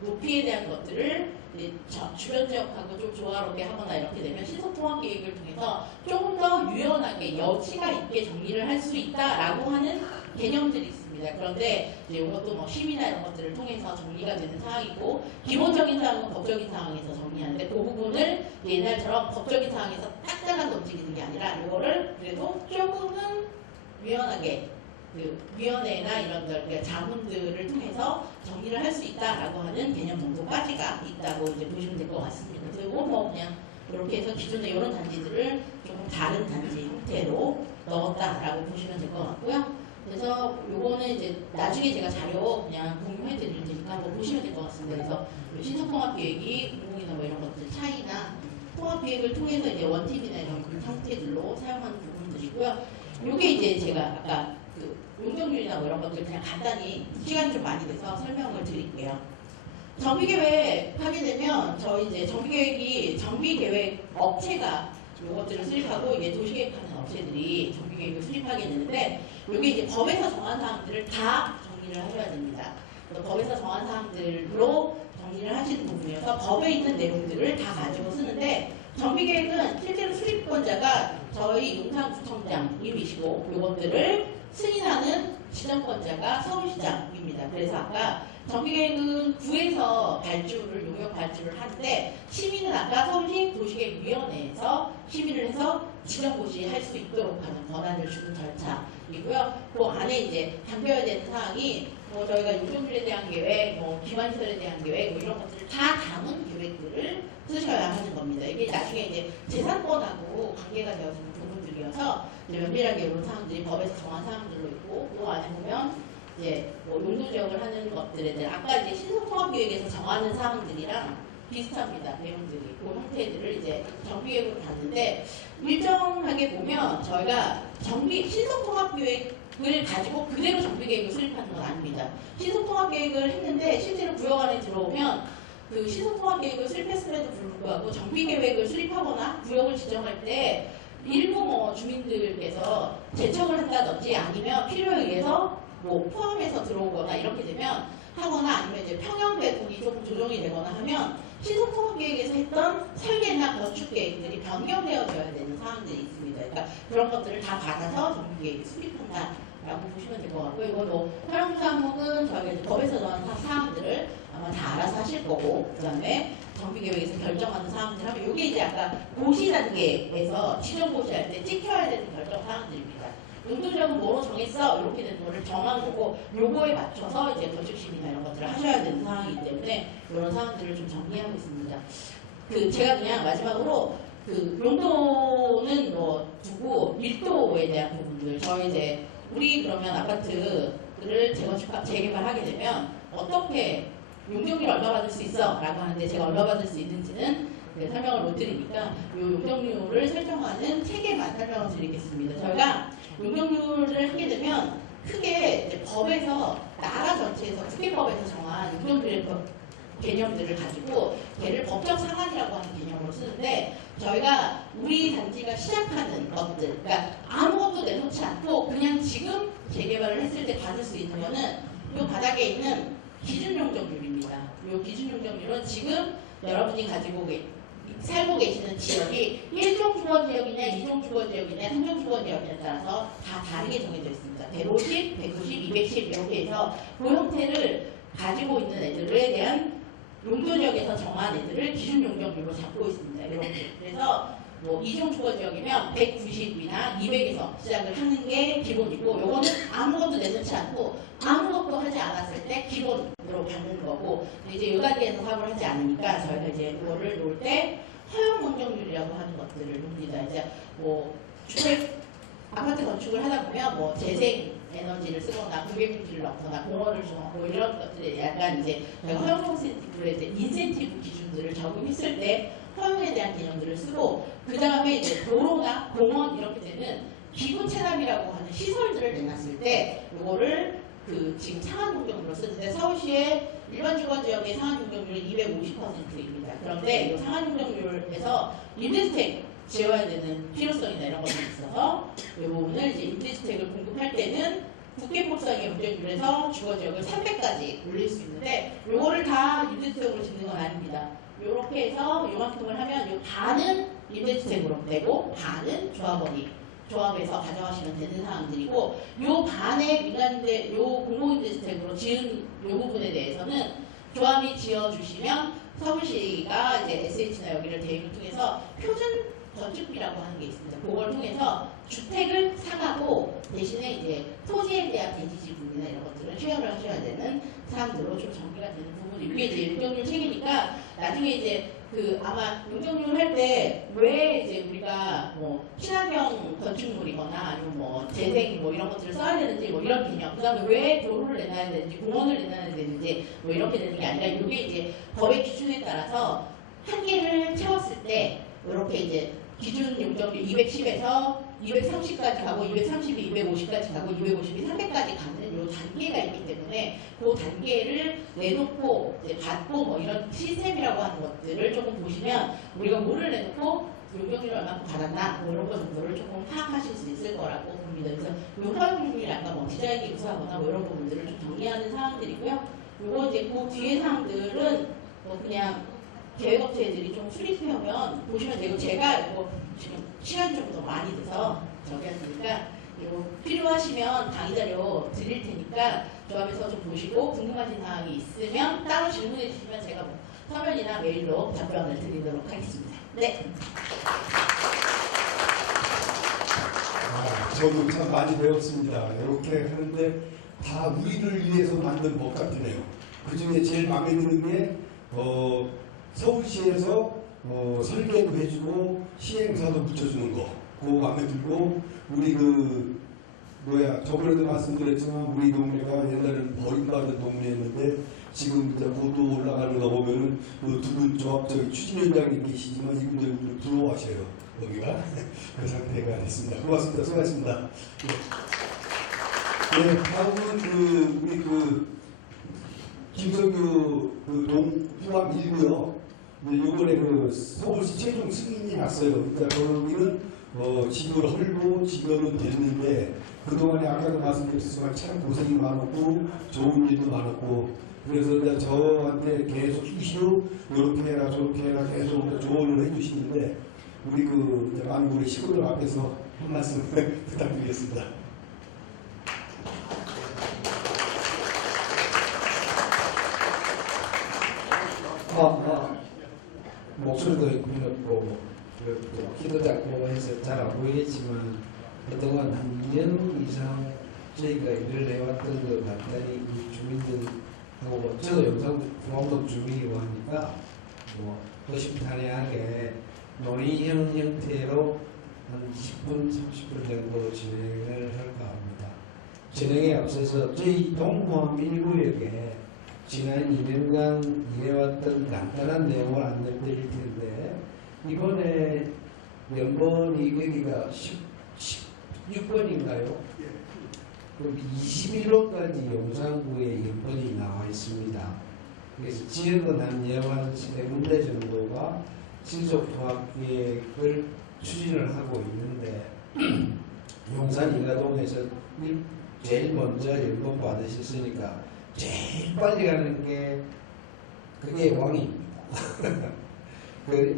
높이에 대한 것들을 이제 주변 지역하고 좀 조화롭게 하거나 이렇게 되면 신속통합 계획을 통해서 조금 더 유연하게 여지가 있게 정리를 할 수 있다라고 하는 개념들이 있습니다. 그런데 이제 이것도 뭐 심의나 이런 것들을 통해서 정리가 되는 사항이고 기본적인 사항은 법적인 사항에서 정리하는데 그 부분을 옛날처럼 법적인 사항에서 딱 잘라서 움직이는 게 아니라 이거를 그래도 조금은 유연하게 그 위원회나 이런 그러니까 자문들을 통해서 정리를 할 수 있다라고 하는 개념 정도까지가 있다고 이제 보시면 될 것 같습니다. 그리고 뭐 그냥 이렇게 해서 기존의 이런 단지들을 조금 다른 단지 형태로 넣었다라고 보시면 될 것 같고요. 그래서 요거는 이제 나중에 제가 자료 그냥 공유해 드릴 테니까 한번 보시면 될 것 같습니다. 그래서 신속통합 계획이 공공이나 뭐 이런 것들 차이나 통합 계획을 통해서 이제 원팁이나 이런 그 형태들로 사용하는 부분들이고요. 요게 이제 제가 아까 그 용적률이나 뭐 이런 것들 그냥 간단히 시간이 좀 많이 돼서 설명을 드릴게요. 정비계획 하게 되면 저희 이제 정비계획이 정비계획 업체가 요것들을 수립하고 이게 도시계획하는 업체들이 정비계획을 수립하게 되는데 이게 이제 법에서 정한 사항들을 다 정리를 하셔야 됩니다. 법에서 정한 사항들로 정리를 하시는 부분이어서 법에 있는 내용들을 다 가지고 쓰는데 정비계획은 실제로 수립권자가 저희 용산구청장님이시고 이것들을 승인하는 지정권자가 서울시장입니다. 그래서 아까 정비계획은 구에서 발주를 용역 발주를 하는데 심의는 아까 서울시 도시계획위원회에서 심의를 해서 지정고시 할 수 있도록 하는 권한을 주는 절차이고요. 그 안에 이제 담겨야 되는 사항이 뭐 저희가 용적률에 대한 계획, 뭐 기반시설에 대한 계획, 뭐 이런 것들을 다 담은 계획들을 쓰셔야 하는 겁니다. 이게 나중에 이제 재산권하고 관계가 되어지는 부분들이어서 이제 면밀하게 이런 사항들이 법에서 정한 사항들로 있고 그 안에 보면 이제 뭐 용도지역을 하는 것들에 대한 아까 이제 신속통합계획에서 정하는 사항들이랑 비슷합니다. 내용들이 그 형태들을 이제 정비계획으로 봤는데 일정하게 보면 저희가 신속통합계획을 가지고 그대로 정비계획을 수립하는 건 아닙니다. 신속통합계획을 했는데 실제로 구역 안에 들어오면 그 신속통합계획을 수립했음에도 불구하고 정비계획을 수립하거나 구역을 지정할 때 일부 뭐 주민들께서 제청을 한다든지 아니면 필요에 의해서 뭐 포함해서 들어오거나 이렇게 되면 하거나 아니면 이제 평형 배분이 조금 조정이 되거나 하면 신속통합계획에서 했던 설계나 건축 계획들이 변경되어져야 되는 사항들이 있습니다. 그러니까 그런 것들을 다 받아서 정비계획을 수립한다라고 보시면 될 것 같고 이것도 활용조사 항목은 저희가 이제 법에서 정한 사항들을 아마 다 알아서 하실 거고 그 다음에 정비계획에서 결정하는 사항들 하면 이게 이제 아까 고시 단계에서 지정고시할 때 찍혀야 되는 결정 사항들입니다. 용도지역은 뭐로 정했어? 이렇게 되는 거를 정한 거고 요거에 맞춰서 이제 건축심의나 이런 것들을 하셔야 되는 상황이기 때문에 이런 사항들을 좀 정리하고 있습니다. 그 제가 그냥 마지막으로 그 용도는 뭐 두고 밀도에 대한 부분들 저희 이제 우리 그러면 아파트를 재개발하게 되면 어떻게 용적률 얼마 받을 수 있어? 라고 하는데 제가 얼마 받을 수 있는지는 설명을 못 드리니까 이 용적률을 설정하는 체계만 설명을 드리겠습니다. 저희가 용적률을 하게 되면 크게 이제 법에서 나라 전체에서 국회법에서 정한 용적률의 개념들을 가지고 걔를 법적 상한이라고 하는 개념으로 쓰는데 저희가 우리 단지가 시작하는 것들, 그러니까 아무것도 내놓지 않고 그냥 지금 재개발을 했을 때 받을 수 있는 거는 이 바닥에 있는 기준 용적률입니다. 이 기준 용적률은 지금 여러분이 가지고 살고 계시는 지역이 1종 주거 지역이냐, 2종 주거 지역이냐, 3종 주거 지역이냐에 따라서 다 다르게 정해져 있습니다. 150, 190, 210 이렇게 해서 그 형태를 가지고 있는 애들에 대한 용도지역에서 정한 애들을 기준 용적률로 잡고 있습니다. 이렇게. 그래서 뭐 2종 주거 지역이면 190이나 200에서 시작을 하는 게 기본이고 요거는 아무것도 내놓지 않고 아무것도 하지 않았을 때 기본으로 받는 거고 이제 요 단계에서 사고를 하지 않으니까 저희가 이제 이거를 놓을 때 허용 용적률이라고 하는 것들을 봅니다. 이제 뭐 주택 아파트 건축을 하다 보면 뭐 재생 에너지를 쓰거나 공개물질을 넣거나 공원을 주거나 뭐 이런 것들에 약간 이제 허용 인센티브에 이제 인센티브 기준들을 적용했을 때 허용에 대한 개념들을 쓰고 그 다음에 이제 도로나 공원 이렇게 되는 기부 체납이라고 하는 시설들을 내놨을 때 이거를 그 지금 상한 용적률로 쓰는데 서울시의 일반 주거 지역의 상한 용적률은 250%입니다. 그런데 이 상한 용적률에서 임대주택 지어야 되는 필요성이나 이런 것들이 있어서 이 부분을 이제 임대주택을 공급할 때는 국계법상의 용적률에서 주거지역을 300까지 올릴 수 있는데 요거를 다 임대주택으로 짓는 건 아닙니다. 요렇게 해서 요만큼을 하면 요 반은 임대주택으로 되고 반은 조합에서 가져가시면 되는 사항들이고 요 반의 민간임대 요 공공임대주택으로 지은 요 부분에 대해서는 조합이 지어주시면 서울시가 이제 SH나 여기를 대행을 통해서 표준 건축비라고 하는 게 있습니다. 그걸 통해서 주택을 사가고 대신에 이제 토지에 대한 대지지분이나 이런 것들을 쉐어를 하셔야 되는 사항들로 좀 정리가 되는 부분이 이게 이제 용적률 책이니까 나중에 이제 그 아마 용적률 할 때 왜 이제 우리가 뭐 친환경 건축물이거나 아니면 뭐 재생 뭐 이런 것들을 써야 되는지 뭐 이런 개념 그다음에 왜 도로를 내놔야 되는지 공원을 내놔야 되는지 뭐 이렇게 되는 게 아니라 이게 이제 법의 기준에 따라서 한계를 채웠을 때 이렇게 이제 기준 용적률 210에서 230까지 가고 230이 250까지 가고 250이 300까지 가는 요 단계가 있기 때문에 그 단계를 내놓고 이제 받고 뭐 이런 시스템이라고 하는 것들을 조금 보시면 우리가 뭐를 내놓고 용적률을 얼마큼 받았나 뭐 이런 거 정도를 조금 파악하실 수 있을 거라고 봅니다. 그래서 요 허용률이 아까 뭐 디자인 기구사거나 뭐 이런 부분들을 좀 정리하는 사항들이고요. 요거 이제 그 뒤에 사항들은 뭐 그냥 계획업체들이 좀 수립해오면 보시면 되고 제가 이거 지금 시간이 좀 더 많이 돼서 저기 하니까 이거 필요하시면 강의 자료 드릴 테니까 조합에서 좀 보시고 궁금하신 사항이 있으면 따로 질문해 주시면 제가 뭐 서면이나 메일로 답변을 드리도록 하겠습니다. 네. 저도 참 많이 배웠습니다. 이렇게 하는데 다 우리를 위해서 만든 법 같으네요. 그 중에 제일 마음에 드는 게 서울시에서 설계도 해주고 시행사도 붙여주는 거 그거 마음에 들고 우리 저번에도 말씀드렸지만 우리 동네가 옛날에는 버림받은 동네였는데 지금 이제 고도 올라가는 거 보면은 그 두 분 조합 추진위원장님 계시지만 이분들 부러워하셔요. 여기가 그 상태가 됐습니다. 고맙습니다. 수고하셨습니다. 네, 다음은 우리 김성규 동후암 1구요. 이번에 서울시 최종 승인이 났어요. 그러니까 거기는 지도를 헐고 지도는 됐는데 그동안에 아까도 말씀드렸지만 참 고생이 많았고 좋은 일도 많았고 그래서 이제 저한테 계속 이슈 이렇게 해라 저렇게 해라 계속 조언을 해주시는데 우리 이제 많은 우리 시구들 앞에서 한 말씀 부탁드리겠습니다. 목소리도 있고 키도 작고 해서 잘 안 보이겠지만 그동안 한 2년 이상 저희가 일을 해왔던 것 같다니 주민들하고 저도 영상 중앙동 주민이고 하니까 허심탄회하게 논의형 형태로 한 10분, 30분 정도 진행을 할까 합니다. 진행에 앞서서 저희 동호암 1구역에 지난 2년간 일해왔던 간단한 내용을 안내드릴 텐데 이번에 연번이 여기가 16번인가요? 여기 21호까지 용산구에 연번이 나와 있습니다. 그래서 지역은 한 13군데 정도가 신속통합계획을 추진을 하고 있는데 용산 이가동에서 제일 먼저 연번 받으셨으니까 제일 빨리 가는 게 그게 왕입니다.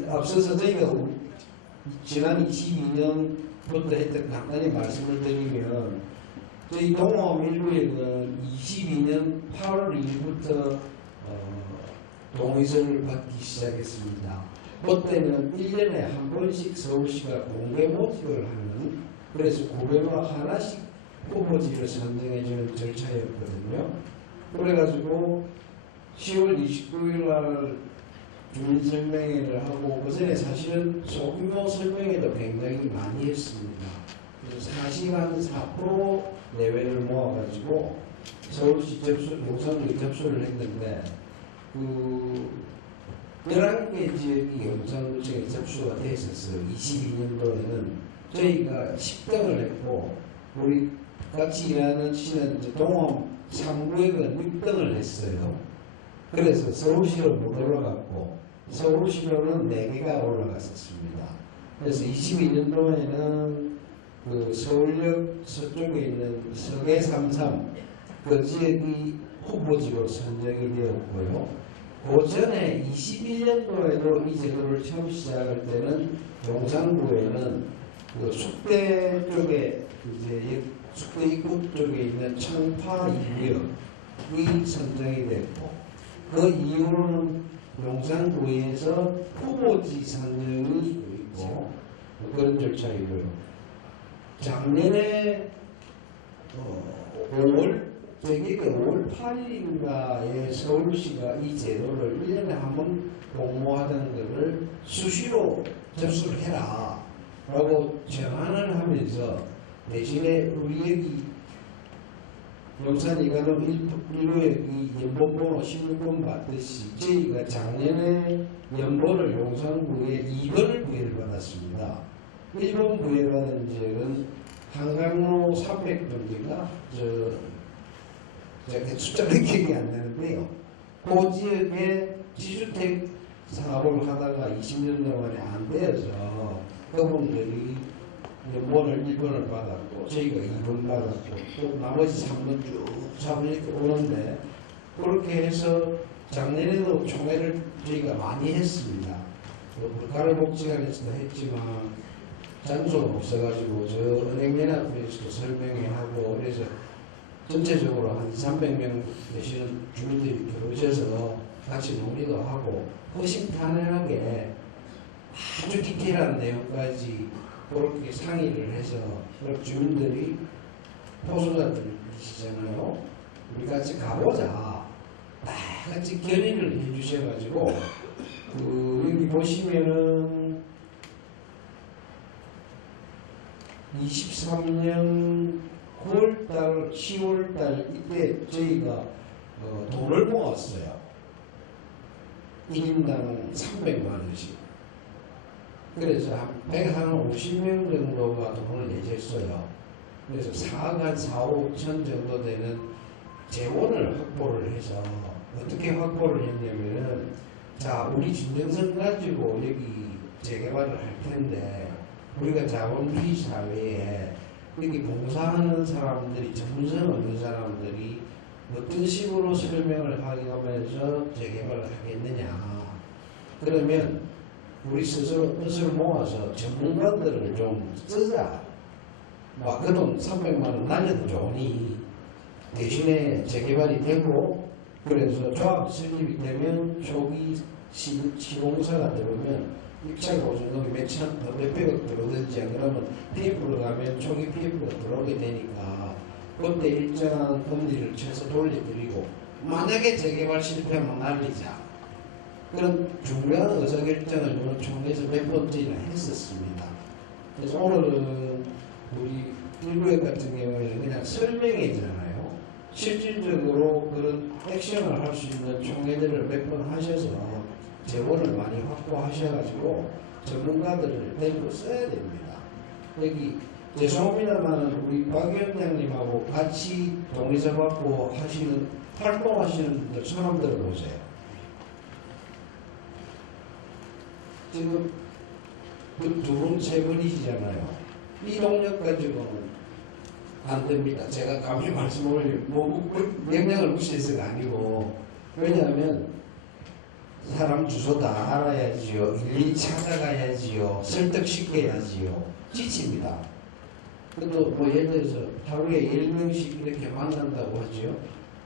앞서서 저희가 지난 22년부터 했던 간단히 말씀을 드리면 저희 동호회 일부에는 22년 8월 2일부터 동의서를 받기 시작했습니다. 그때는 1년에 한 번씩 서울시가 공개 모집을 하는, 그래서 900명 하나씩 후보지를 선정해주는 절차였거든요. 그래가지고 10월 29일 날 주민설명회를 하고, 그 전에 사실은 소규모 설명회도 굉장히 많이 했습니다. 그래서 4시간 4% 내외를 모아가지고 서울시 용산구에 접수를 했는데, 11개 지역이 용산구청에 접수가 돼 있었어요. 22년도에는 저희가 10등을 했고, 우리 같이 일하는 시는 동호 3구에는 6등을 했어요. 그래서 서울시로 못 올라갔고, 서울시로는 4개가 올라갔었습니다. 그래서 22년도에는 그 서울역 서쪽에 있는 서계 33, 그 지역이 후보지로 선정이 되었고요. 그 전에 21년도에도 이 제도를 처음 시작할 때는 용산구에는 그 숙대 쪽에 이제 숙대 입구 쪽에 있는 청파 2구역이 선정이 됐고, 그 이후로는 용산구에서 후보지 선정이 있고 그런 절차이고요. 작년에 5월 8일인가에 서울시가 이 제도를 1년에 한 번 공모하던 것을 수시로 접수를 해라 라고 제안을 하면서, 대신에 우리 여기 용산 이가동 1구역이 연봉번호 16번 받듯이 저희가 작년에 연봉을 용산구에 2번을 부여받았습니다. 1번 부여받은 지역은 한강로 300동지가 제가 숫자는 기억이 안 나는데요. 그 지역에 지주택 사업을 하다가 20년 동안에 안 되어서 그분들이 연봉을 1번을 받았고, 저희가 2번 받았고, 또 나머지 3번 쭉 4번 이렇게 오는데, 그렇게 해서 작년에도 총회를 저희가 많이 했습니다. 가을복지관에서도 했지만 장소가 없어가지고 저 은행연합회에서도 설명회하고, 그래서 전체적으로 한 300명 되시는 주민들이 들어오셔서 같이 논의도 하고 허심탄회하게 아주 디테일한 내용까지 그렇게 상의를 해서, 주민들이 포소자들이시잖아요. 우리 같이 가보자. 다 같이 견인을 해주셔가지고, 여기 보시면은 23년 9월달, 10월달 이때 저희가 돈을 모았어요. 1인당 300만 원씩. 그래서 한 150명 정도가 돈을 내셨어요. 그래서 4억 한 4, 5천 정도 되는 재원을 확보를 해서, 어떻게 확보를 했냐면은, 자, 우리 진정성 가지고 여기 재개발을 할 텐데, 우리가 자본주의 사회에 여기 봉사하는 사람들이, 전문성 없는 사람들이 어떤 식으로 설명을 하면서 재개발을 하겠느냐. 그러면 우리 스스로 뜻을 모아서 전문가들을 좀 쓰자. 그 돈 300만 원 날려도 좋으니 대신에 재개발이 되고, 그래서 조합 설립이 되면 초기 시공사가 들어오면 1차 보증금이 몇백억 들어오든지, 그러면 PF로 가면 초기 PF가 들어오게 되니까 그때 일정한 금리를 쳐서 돌려드리고, 만약에 재개발 실패하면 날리자. 그런 중요한 의사결정을 저는 총회에서 몇 번째나 했었습니다. 그래서 오늘은 우리 1구역 같은 경우에는 그냥 설명회잖아요. 실질적으로 그런 액션을 할 수 있는 총회들을 몇 번 하셔서 재원을 많이 확보하셔가지고 전문가들을 데리고 써야 됩니다. 여기 죄송합니다만 우리 박 위원장님하고 같이 동의서 받고 활동하시는 분들 손 들어보세요. 지금 두 분, 세 분이시잖아요. 이 동력 가지고는 안 됩니다. 제가 감히 말씀을 명령을 무시해서가 아니고, 왜냐하면 사람 주소 다 알아야지요. 일일이 찾아가야지요. 설득시켜야지요. 지칩니다. 그래도 뭐 예를 들어서 하루에 10명씩 이렇게 만난다고 하죠.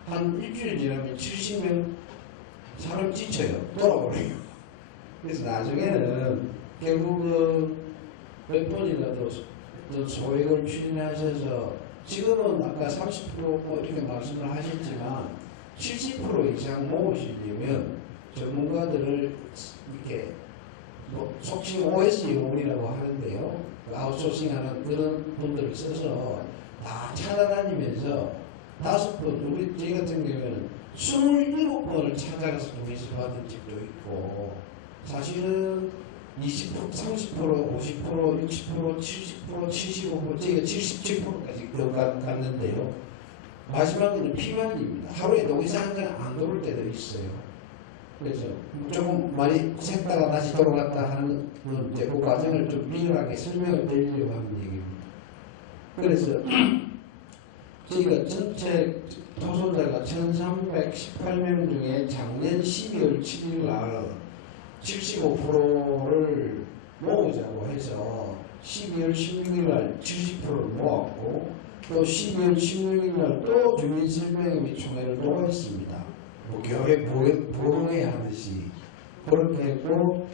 한 일주일 지나면 70명 사람 지쳐요. 돌아버려요. 그래서 나중에는 결국은 몇 번이라도 소액을 추진하셔서 지금은 아까 30% 이렇게 말씀을 하셨지만 70% 이상 모으시려면 전문가들을 이렇게 속칭 OS 요원이라고 하는데요. 아웃소싱하는 그런 분들을 써서 다 찾아다니면서 5번, 저희 같은 경우에는 27번을 찾아가서 동의서 받은 집도 있고, 사실은 20%, 30%, 50%, 60%, 70%, 75%, 저희가 77%까지 갔는데요. 마지막에는 피말립니다. 하루에 동의서 한 장 안 돌을 때도 있어요. 그래서 조금 많이 샜다가 다시 돌아갔다 하는 그 과정을 좀 미련하게 설명을 드리려고 하는 얘기입니다. 그래서 저희가 전체 토소자가 1318명 중에 작년 12월 7일 날 75%를 모으자고 해서 12월 16일 날 70%를 모았고, 또 12월 16일 날 또 주민설명회의 총회를 또 했습니다. 뭐 교회 부흥회 하듯이 그렇게 했고,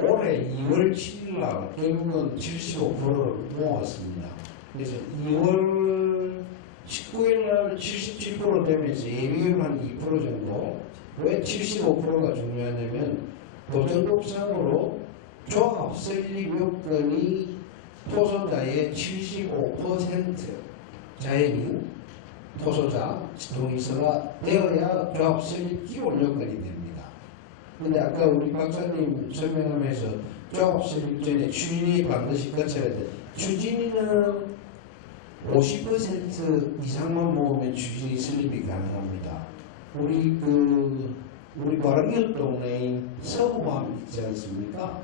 올해 2월 7일 날 결국은 75%를 모았습니다. 그래서 2월 19일 날 77% 되면서 예비율 한 2% 정도. 왜 75%가 중요하냐면 도전법상으로 조합 설립 요건이 토소자의 75% 자연인 토소자 동의서가 되어야 조합 설립 기본 요건이 됩니다. 근데 아까 우리 박사님 설명하면서 조합 설립 전에 추진이 반드시 거쳐야 돼. 추진이는 50% 이상만 모으면 추진이 설립이 가능합니다. 우리 바로 이웃 동네인 서구암 있지 않습니까?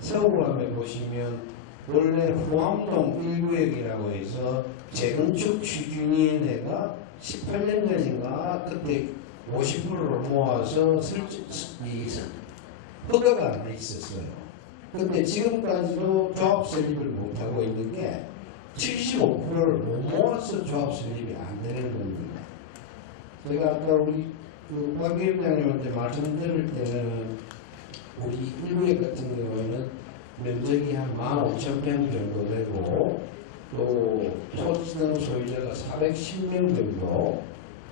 서구암에 보시면 원래 후암동 1구역이라고 해서 재건축 추진위원회가 18년 전인가 그때 50%를 모아서 허가가 안 돼 있었어요. 근데 지금까지도 조합 설립을 못하고 있는 게 75%를 못 모아서 조합 설립이 안 되는 겁니다. 제가 아까 우리 박 위원장님한테 말씀드릴 때는 우리 1구역 같은 경우에는 면적이 한 15,000평 정도 되고, 또 토지등 소유자가 410명 정도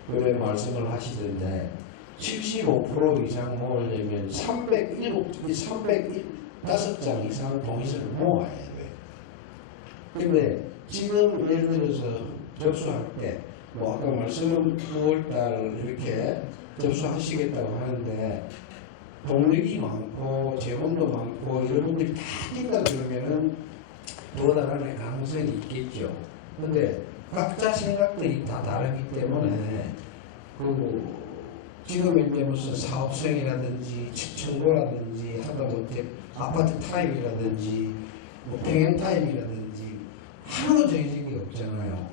그래 말씀을 하시던데, 75% 이상 모으려면 305장 이상 동의서를 모아야 돼요. 근데 지금 예를 들어서 접수할 때, 뭐 아까 말씀은 9월달 이렇게 접수하시겠다고 하는데, 동력이 많고 재원도 많고 여러분들이 다 뛴다 그러면은 도달하는 가능성이 있겠죠. 근데 각자 생각들이 다 다르기 때문에 지금 이제 무슨 사업성이라든지 청구라든지 하다못해 아파트 타입이라든지 뭐 평형 타입이라든지 하나도 정해진 게 없잖아요.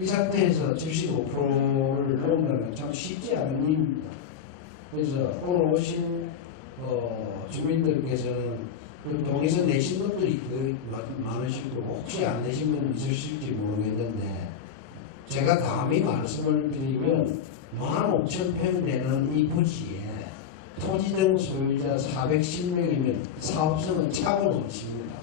이 상태에서 75%를 넘는다면 참 쉽지 않은 일입니다. 그래서 오늘 오신 주민들께서는 동의서 내신 분들이 거의 많으시고, 혹시 안 내신 분 있으실지 모르겠는데, 제가 감히 말씀을 드리면 15,000평 되는 이 부지에 토지등 소유자 410명이면 사업성은 차고 넘칩니다.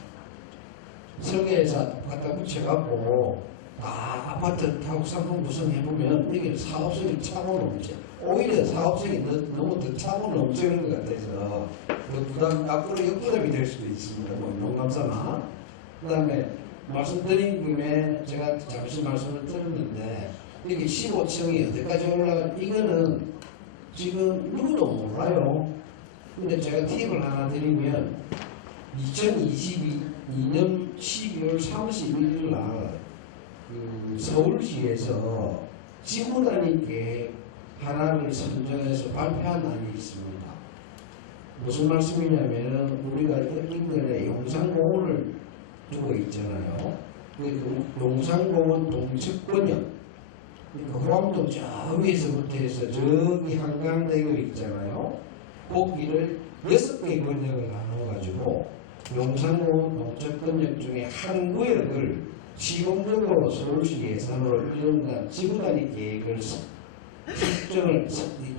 설계사 갖다 붙여갖고 아파트 타고 상품 구성해보면 이게 사업성이 차고 넘쳐. 오히려 사업성이 너무 더 차고 넘치는 것 같아서 부담, 앞으로 역부담이 될 수도 있습니다. 뭐 농감사나. 그 다음에 말씀드린 김에 제가 잠시 말씀을 드렸는데, 이게 15층이 어디까지 이거는 지금 누구도 몰라요. 근데 제가 팁을 하나 드리면, 2022년 12월 31일 날 서울시에서 지구단위 계획 하나를 선정해서 발표한 안이 있습니다. 무슨 말씀이냐면 우리가 인근에 용산공원을 두고 있잖아요. 그 용산공원 동측권역, 그러니까 호암동 저 위에서부터 해서 저기 한강대교 있잖아요. 거기를 6개의 권역을 나눠가지고 용산공원 동측권역 중에 한 구역을 시공적으로 서울시 예산으로 1년간 지구단위 계획을 설정을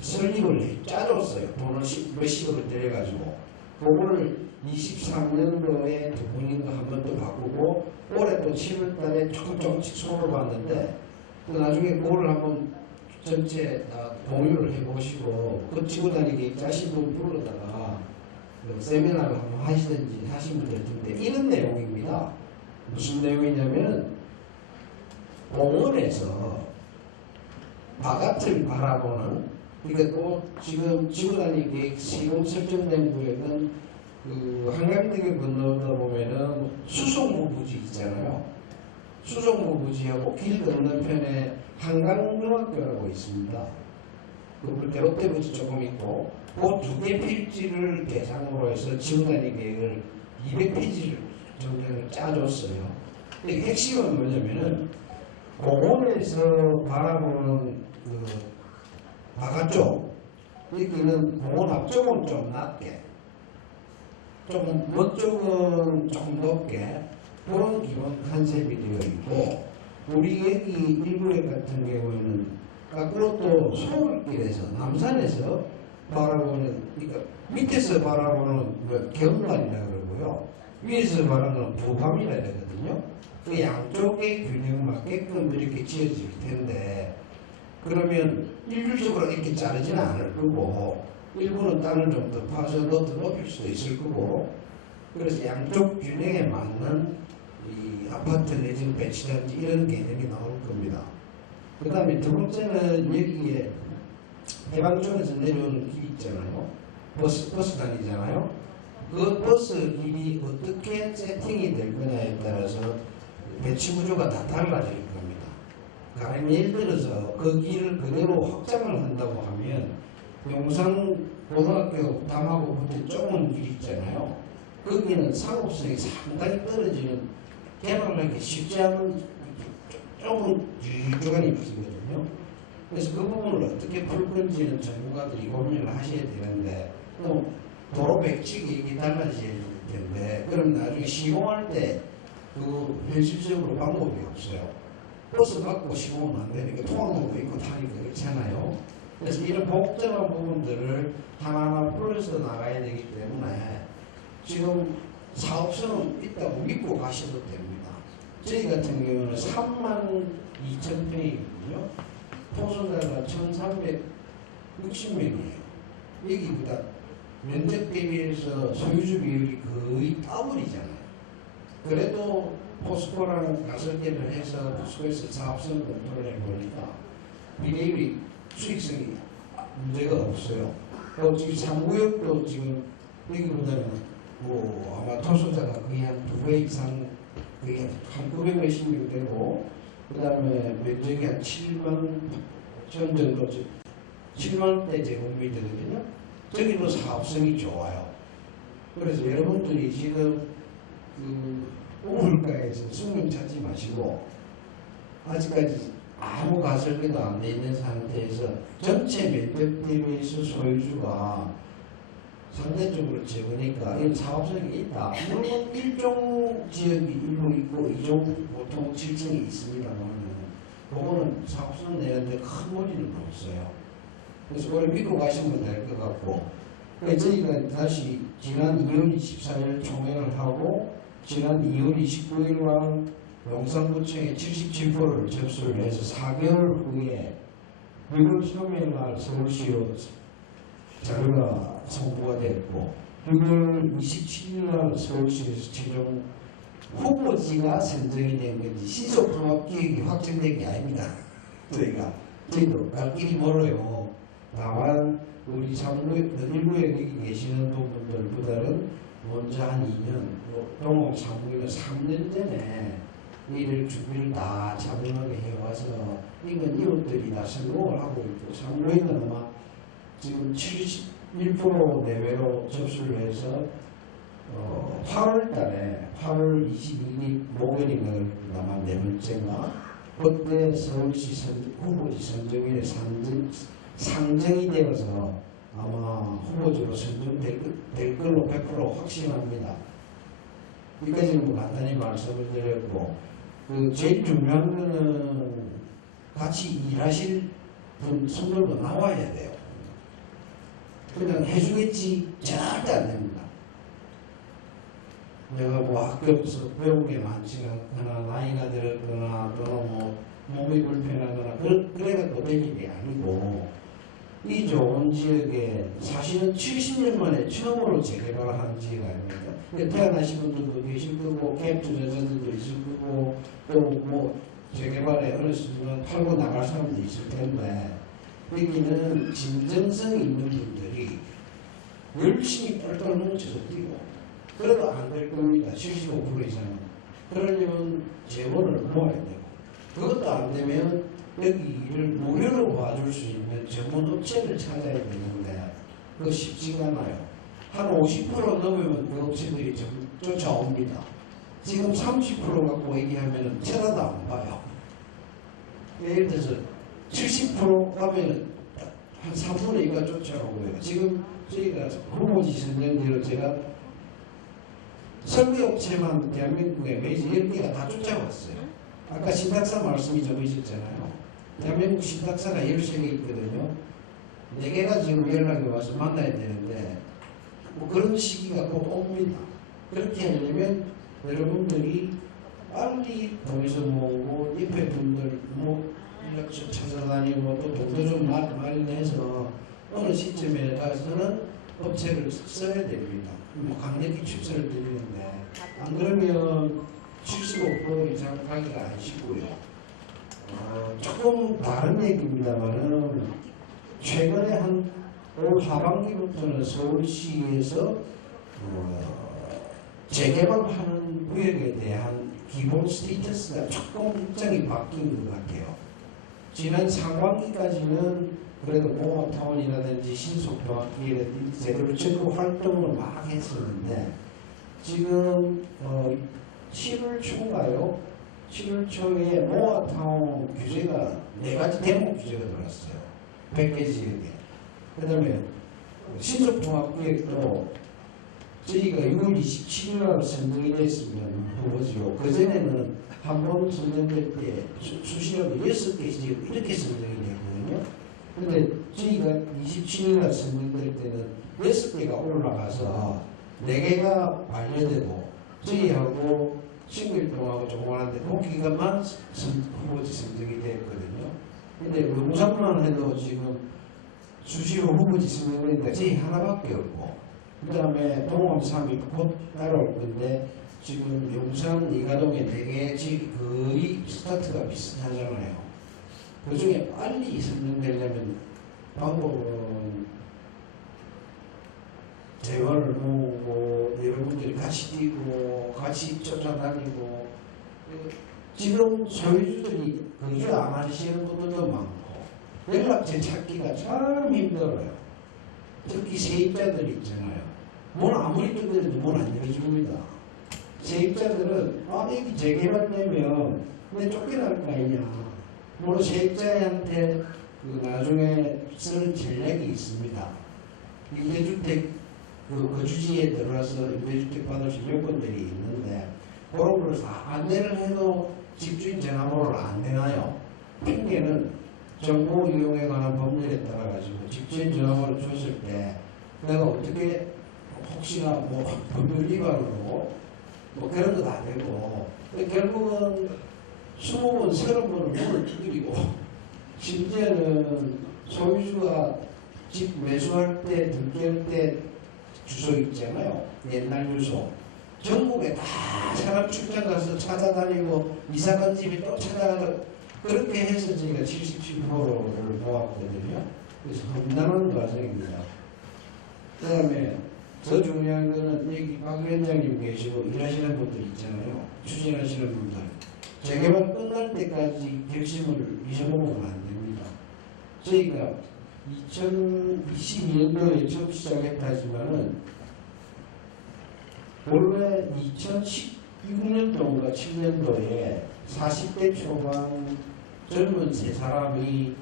설립을 짜줬어요. 돈을 몇십억을 들여가지고 그거를 23년도에 두 번인가 한 번 더 바꾸고 올해 또 7월달에 조금씩 손으로 봤는데 또 나중에 그거를 한번 전체 다 공유를 해보시고 그 지구단위 계획 짜신 분 불러다가 세미나를 한번 하시든지 하시면 될 텐데 이런 내용입니다. 무슨 내용이냐면 공원에서 바깥을 바라보는, 그러니까 또 지금 지구단위 계획 시공 설정된 구역은 그 한강대교 건너다 보면은 수송부 부지 있잖아요. 수송부 부지하고 길 건너편에 한강중학교라고 있습니다. 그렇게 롯데부지 조금 있고 그 두 개 필지를 대상으로 해서 지구단위 계획을 200페이지를 정도를 짜줬어요. 근데 핵심은 뭐냐면은 공원에서 바라보는 그 바깥쪽 여기는 공원 앞쪽은 좀 낮게, 좀 멋쪽은 좀 높게 그런 기본 컨셉이 되어 있고 우리 여기 일부역 같은 경우에는 거꾸로 또 서울길에서 남산에서 바라보는, 그러니까 밑에서 바라보는 경관이라 그러고요. 위에서 바라보는 부감이라 되거든요. 그 양쪽의 균형 맞게끔 이렇게 지어질 텐데 그러면 일률적으로 이렇게 자르지는 않을 거고 일부는 땅을 좀 더 파서 더 높일 수도 있을 거고 그래서 양쪽 균형에 맞는 이 아파트 내지는 배치단지 이런 개념이 나올 겁니다. 그 다음에 두 번째는 여기에 해방 쪽에서 내려오는 길 있잖아요. 버스 다니잖아요. 그 버스 길이 어떻게 세팅이 될 거냐에 따라서 배치 구조가 다 달라질 겁니다. 가령 예를 들어서 그 길을 그대로 확장을 한다고 하면 용산고등학교 담하고 붙은 좁은 길 있잖아요. 거기는 상업성이 상당히 떨어지는 개발하기 쉽지 않은 좁은 유주간이 있거든요. 그래서 그 부분을 어떻게 풀 건지는 전문가들이 고민을 하셔야 되는데 또 도로 백지 계획이 달라져야 될 텐데 그럼 나중에 시공할 때 그 현실적으로 방법이 없어요. 버스 갖고 시공은 안 되니까 통학로도 있고 타니까 그렇잖아요. 그래서 이런 복잡한 부분들을 하나하나 풀어서 나가야 되기 때문에 지금 사업성은 있다고 믿고 가셔도 됩니다. 저희 같은 경우는 32,000평이거든요. 토선자가 1,360명이에요. 여기보다 면적 대비해서 소유주 비율이 거의 더블이잖아요. 그래도 포스코랑 5개를 해서 포스코에서 사업성 검토를 해보니까 비례율이 수익성이 문제가 없어요. 지금 3구역도 지금 여기보다는 뭐 아마 토소자가 거의 한 2배 이상 거의 한 900 몇십 명 되고 그 다음에 면적이 한 7만 천 정도 7만대 제곱미터거든요. 저기도 사업성이 좋아요. 그래서 여러분들이 지금 그 우물가에서 숙명 찾지 마시고 아직까지 아무 가설비도 안 돼 있는 상태에서 전체 면적 대비해서 소유주가 상대적으로 적으니까 이건 사업성이 있다. 물론 일종 지역이 일부 있고 이종 보통 7층이 있습니다만 그거는 사업성 내는데 큰 무리는 없어요. 그래서 그걸 믿고 가시면 될 것 같고 저희가 다시 지난 2월 24일 총회를 하고 지난 2월 29일날 용산구청에 77%를 접수를 해서 4개월 후에 6월 3일날 서울시로 자료가 송부가 됐고 6월 27일날 서울시에서 최종 후보지가 선정이 된 건지 시속통합계획이 확정된 게 아닙니다. 저희도 갈 길이 멀어요. 다만 우리 3구역, 1구역에 계시는 분들보다는 먼저 한 2년 공무원 사무국은 3년 전에 이를 준비를 다 차분하게 해와서 이건 이웃들이 다 성공을 하고 있고 사무국은 아마 지금 71% 내외로 접수를 해서 8월 달에 8월 22일 목요일인가 아마 네 번째인가 그때 서울시 후보지 선정위에 상정이 되어서 아마 후보지로 선정될 걸로 100% 확신합니다. 여기까지는 뭐 간단히 말씀을 드렸고 제일 중요한 거는 같이 일하실 분 손들고 나와야 돼요. 그냥 해주겠지 절대 안 됩니다. 내가 뭐 학교에서 배운 게 많지 않거나 나이가 들었거나 또는 뭐 몸이 불편하거나 그래갖고 될 일이 아니고 이 좋은 지역에 사실은 70년 만에 처음으로 재개발을 한 지역 아닙니까? 태어나신 분들도 계실 거고 갭 투자자들도 있을 거고 또 뭐 재개발에 어렸으면 팔고 나갈 사람도 있을 텐데 여기는 진정성 있는 분들이 열심히 똘똘 뭉쳐서 뛰고 그래도 안 될 겁니다. 75% 이상은. 그러려면 재원을 모아야 되고 그것도 안 되면 여기 일을 무료로 봐줄 수 있는 전문 업체를 찾아야 되는데 그거 쉽지가 않아요. 한 50% 넘으면 그 업체들이 쫓아옵니다. 지금 30% 갖고 얘기하면 쳐다도 안 봐요. 예를 들어서 70% 가면 한 3분의 2가 쫓아오고요. 지금 저희가 후보지 선정대로 제가 설계업체만 대한민국에 매주 10개가 다 쫓아왔어요. 아까 신탁사 말씀이 좀 있었잖아요. 대한민국 신탁사가 13개 있거든요. 4개가 지금 연락이 와서 만나야 되는데 뭐 그런 시기가 꼭 옵니다. 그렇게 하려면 여러분들이 빨리 돈에서 모으고 옆에 분들 뭐 연락처 찾아다니고 또 돈도 좀 마련해서 어느 시점에 가서는 업체를 써야 됩니다. 뭐 강력히 추천을 드리는데 안 그러면 75% 이상 가기가 안 쉽고요. 조금 다른 얘기입니다만은 최근에 한 올 하반기부터는 서울시에서 재개발하는 구역에 대한 기본 스테이터스가 조금 입장이 바뀐 것 같아요. 지난 상반기까지는 그래도 모아타운이라든지 신속교합기라든지 제대로 적극 활동을 막 했었는데 지금 7월 초인가요? 7월 초에 모아타운 규제가 4가지 대목 규제가 들어왔어요. 100개 지역에. 그 다음에 신속통합기획도 저희가 6월 27일 날 선정이 됐으면 후보지요. 그전에는 한 번 선정될 때 수시로 6개 지역 이렇게 선정이 됐거든요. 근데 저희가 27일 날 선정될 때는 6개가 올라가서 4개가 반려되고 저희하고 신길동하고 조그만한데 그 기간만 후보지 선정이 됐거든요. 근데 용산만 해도 지금 수시로 후보지 선정되니까 저희 하나밖에 없고 그 다음에 동원 3이 곧 따라올 건데 지금 용산 이가동에 4개 지역이 거의 스타트가 비슷하잖아요. 그 중에 빨리 선정되려면 방법은 재원을 모으고 여러분들이 같이 뛰고 같이 쫓아다니고 지금 소유주들이 거주 안 하시는 분들도 많고 연락처 찾기가 참 힘들어요. 특히 세입자들 있잖아요. 문 아무리 두드려도 문 안 열어줍니다. 세입자들은 여기 재개발되면 내 쫓겨날 거 아니냐. 물론 세입자한테 나중에 쓸 전략이 있습니다. 임대주택 거주지에 들어와서 임대주택 받을 수 요건들이 있는데 그런 걸 다 안내를 해도 집주인 전화번호를 안 내놔요. 핑계는 정보 이용에 관한 법률에 따라 가지고 집주인 전화번호 줬을 때 내가 어떻게 혹시나 뭐 법률 위반으로 뭐 그런 거 다 되고 결국은 20번, 30번을 문을 두드리고 심지어는 소유주가 집 매수할 때 등기할 때 주소 있잖아요. 옛날 주소. 전국에 다 사람 출장 가서 찾아다니고 이사간 집에 또 찾아가서 그렇게 해서 저희가 77%를 모았거든요. 그래서 험난한 과정입니다. 그 다음에 더 중요한 거는 여기 박 위원장님 계시고 일하시는 분들 있잖아요. 추진하시는 분들. 재개발 끝날 때까지 결심을 잊어먹으면 안 됩니다. 저희가 2022년도에 처음 시작했다지만은 원래 2016년도인가 7년도에 40대 초반 젊은 세 사람이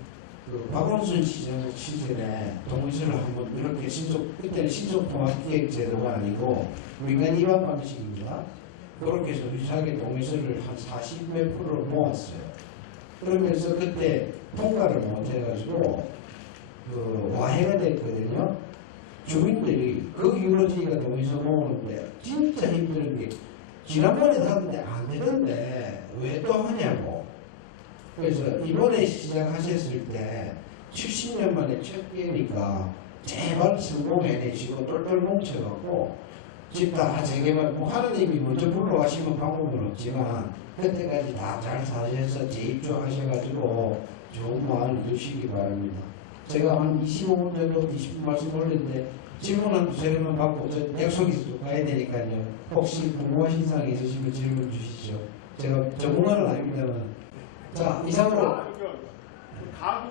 그 박원순 시절에 동의서를 한번 이렇게 그때는 신속통합기획제도가 아니고 민간 입학 방식입니다. 그렇게 해서 유사하게 동의서를 한 40몇 프로를 모았어요. 그러면서 그때 통과를 못 해가지고 그 와해가 됐거든요. 주민들이 그 이후로 저희가 동의서 모으는데 진짜 힘든 게 지난번에도 하는데 안 되는데 왜 또 하냐고. 그래서 이번에 시작하셨을 때 70년 만에 첫 기회니까 제발 성공해내시고 똘똘 뭉쳐갖고 집 다 재개발 뭐 하느님이 먼저 불러가시면 방법은 없지만 그때까지 다 잘 사셔서 재입주하셔가지고 좋은 마을 이루시기 바랍니다. 제가 한 25분 정도 20분 말씀 올렸는데 질문 한 두세 개만 받고 저 약속이 가야 되니까요. 혹시 궁금하신 사항이 있으시면 질문 주시죠. 제가 전문가는 아닙니다만. 자, 이상으로 가구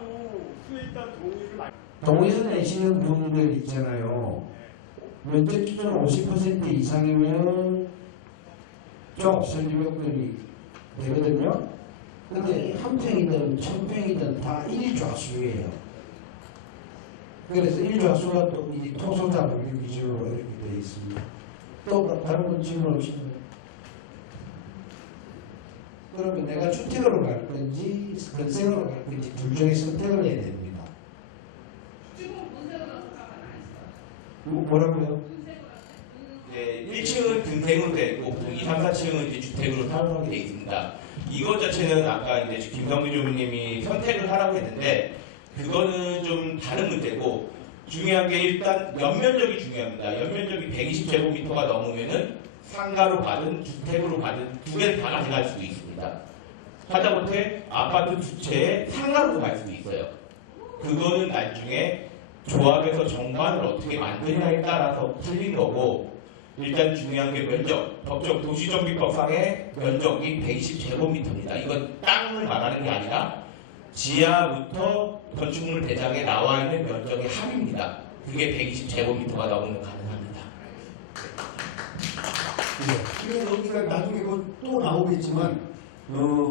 수혜단 동의를 동의서 내시는 분들 있잖아요. 면적 기준 50% 이상이면 좀 없어질 요건이 되거든요. 근데 한 평이든 1000평이든 다 1좌수예요. 그래서 1좌수가 또 이 토소자 법률 기준으로 이렇게 되어 있습니다. 또 다른 분 질문 없으시면 그러면 내가 주택으로 갈 건지 건생으로 갈 건지 둘 중에 선택을 해야 됩니다. 뭐라고요? 네, 1층은 등택으로 되어 있고 보통 2, 3, 4층은 이제 주택으로 사용하게 되어 있습니다. 이것 자체는 아까 이제 김성규 주무님이 선택을 하라고 했는데 그거는 좀 다른 문제고 중요한 게 일단 연면적이 중요합니다. 연면적이 120제곱미터가 넘으면은 상가로 가든 주택으로 가든 두 개를 다 가져갈 수도 있습니다. 하다못해 아파트 두 채에 상가로 갈 수도 있어요. 그거는 나중에 조합에서 정관을 어떻게 만드냐에 따라서 틀린 거고 일단 중요한 게 면적, 법적 도시정비법상의 면적이 120제곱미터입니다. 이건 땅을 말하는 게 아니라 지하부터 건축물 대장에 나와 있는 면적의 합입니다. 그게 120제곱미터가 넘으면 가능합니다. 네. 여기가 나중에 또 나오겠지만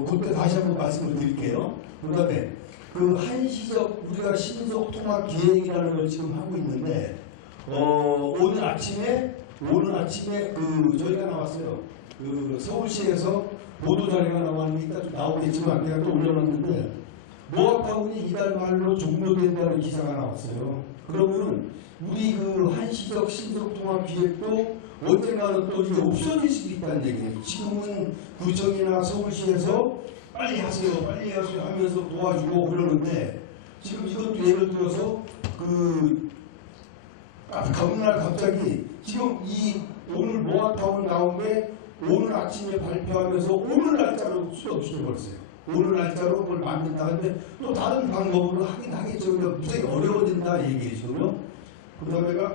그때 다시 한번 말씀을 드릴게요. 그다음에 그 한시적 우리가 신속통합기획이라는 걸 지금 하고 있는데 오늘 아침에 그 저희가 나왔어요. 그 서울시에서 보도 자료가 나왔으니까 좀 나오겠지만 내가 또 올려놨는데 모아타운이 이달 말로 종료된다는 기사가 나왔어요. 그러면 우리 그 한시적 신속통합기획도 언젠가는 또 이게 없어질 수도 있다는 얘기예요. 지금은 구청이나 서울시에서 빨리 하세요 하면서 도와주고 그러는데 지금 이것도 예를 들어서 그날 갑자기 지금 이 오늘 모아타운 나온 게 오늘 아침에 발표하면서 오늘 날짜로 수업시켜버렸어요. 오늘 날짜로 그걸 만든다 하는데 또 다른 방법으로 하긴 하겠죠. 그러니까 무척 어려워진다 얘기죠. 그다음에가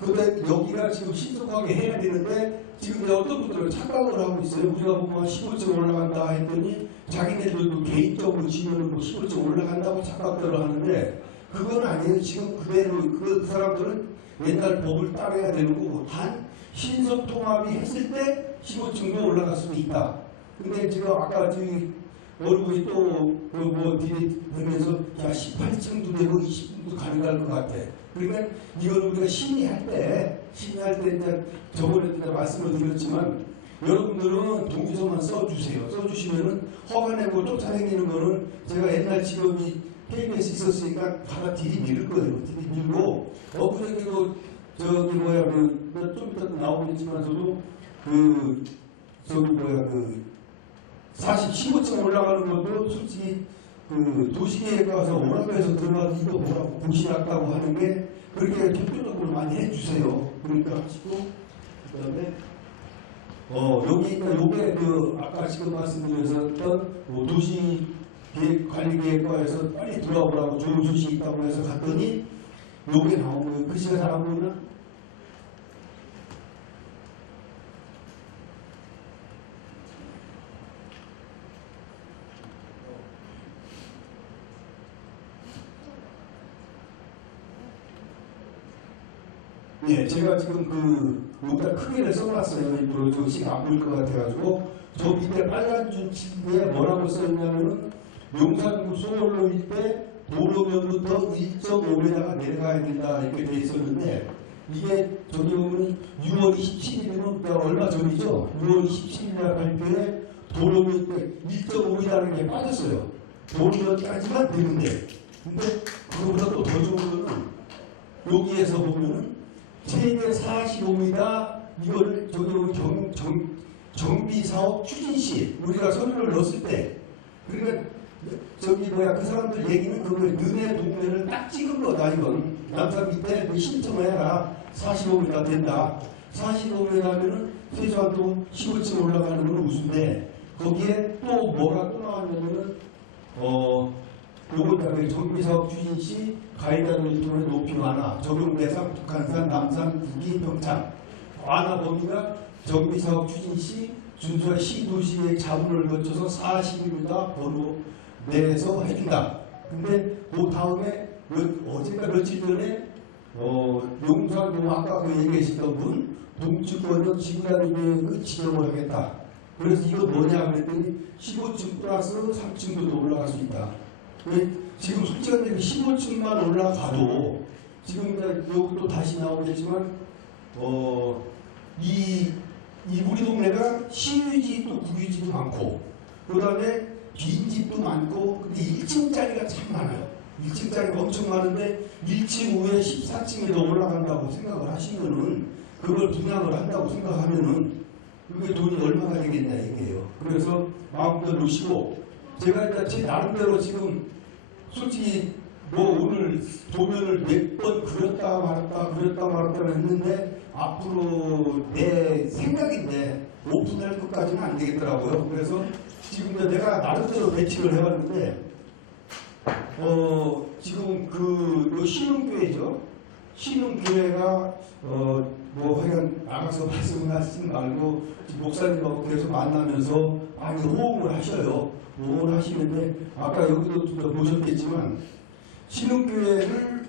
근데 여기가 지금 신속하게 해야 되는데 지금 이제 어떤 분들은 착각을 하고 있어요. 우리가 보면 15층 올라간다 했더니 자기네들도 개인적으로 지면은 뭐 15층 올라간다고 착각들을 하는데 그건 아니에요. 지금 그대로 그 사람들은 옛날 법을 따라야 되는 거고 단 신속통합이 했을 때 15층도 올라갈 수도 있다. 근데 지금 아까 저기 얼굴이 또뭐 되면서 야 18층도 되고 20층도 가능할 것 같아. 그러니까 이걸 우리가 심의할 때 이제 저번에 말씀을 드렸지만 여러분들은 동의서만 써주세요. 써주시면은 허가 내고 쫓아다니는 거는 제가 옛날 직업이 KBS 있었으니까 다 들이밀을 거예요. 들이밀고 엊그저께도 저기 뭐야 좀 이따 나오겠지만서도 사실 15층 올라가는 것도 솔직히 도시계획 가서 오락가에서 들어가기도 뭐라고 보시락다고 하는 게 그렇게 협조적으로 많이 해주세요. 그러니까 하시고 그다음에 여기가 요게 아까 지금 말씀드렸었던 도시계획관리계획과에서 빨리 들어와보라고 좋은 소식이 있다고 해서 갔더니 요게 나온 거예요. 글씨가 잘 안 보이나? 예, 제가 지금 여기다 크기를 써놨어요. 일부러 저식 안 보일 것 같아가지고 저 밑에 빨간 줄치에 뭐라고 써있냐면은 용산구 소월로 일대 도로면부터 1.5m가 내려가야 된다 이렇게 돼 있었는데 이게 저기 보면 6월 27일이면 얼마 전이죠. 6월 27일날 발표에 도로면 때 1.5m라는 게 빠졌어요. 도로면까지만 되는데 근데 그거보다 또 더 좋은 거는 여기에서 보면은 최대 45m 이거를 저기 보면 정비사업 추진시 우리가 서류를 넣었을 때 그러니까 저기 그 사람들 얘기는 그거 너네 동네를 딱 찍은 거다 이건 남산 밑에 그 신청해라 45m 된다 45m면은 최소한 또 15층 올라가는 건 우수인데 거기에 또 뭐가 또 나왔냐면은 요걸 정비사업 추진시 가해자들 통해 높이 완화 적용 대상 북한산 남산 국기 평창 완화 범위가 정비사업 추진시 준수한 시도시의 자문을 거쳐서 40m 번호 내에서 해준다. 근데 그 다음에 어젠가 며칠 전에 용산 아까 그 얘기하셨던 분 동치권은 지구단위계획을 지정을 하겠다. 그래서 이거 뭐냐 그랬더니 15층 플러스 3층도 더 올라갈 수 있다. 지금 솔직하게 15층만 올라가도 지금 여기도 다시 나오겠지만 이 우리 동네가 신유지도 국유지도 많고 그 다음에 빈집도 많고 근데 1층짜리가 참 많아요. 1층짜리가 엄청 많은데 1층 후에 14층에 더 올라간다고 생각을 하시면은 그걸 분양을 한다고 생각하면은 그게 돈이 얼마나 되겠냐 이게요. 그래서 마음대로 놓으시고 제가 일단 제 나름대로 지금 솔직히 오늘 도면을 몇 번 그렸다 말았다 했는데 앞으로 내 생각인데 오픈할 것까지는 안 되겠더라고요. 그래서 지금 내가 나름대로 배치를 해봤는데 지금 요 신흥교회죠. 신흥교회가 하여간 나가서 말씀하시지 말고 목사님하고 계속 만나면서 많이 호응을 하셔요. 호응을 하시는데 아까 여기도 보셨겠지만 신흥교회를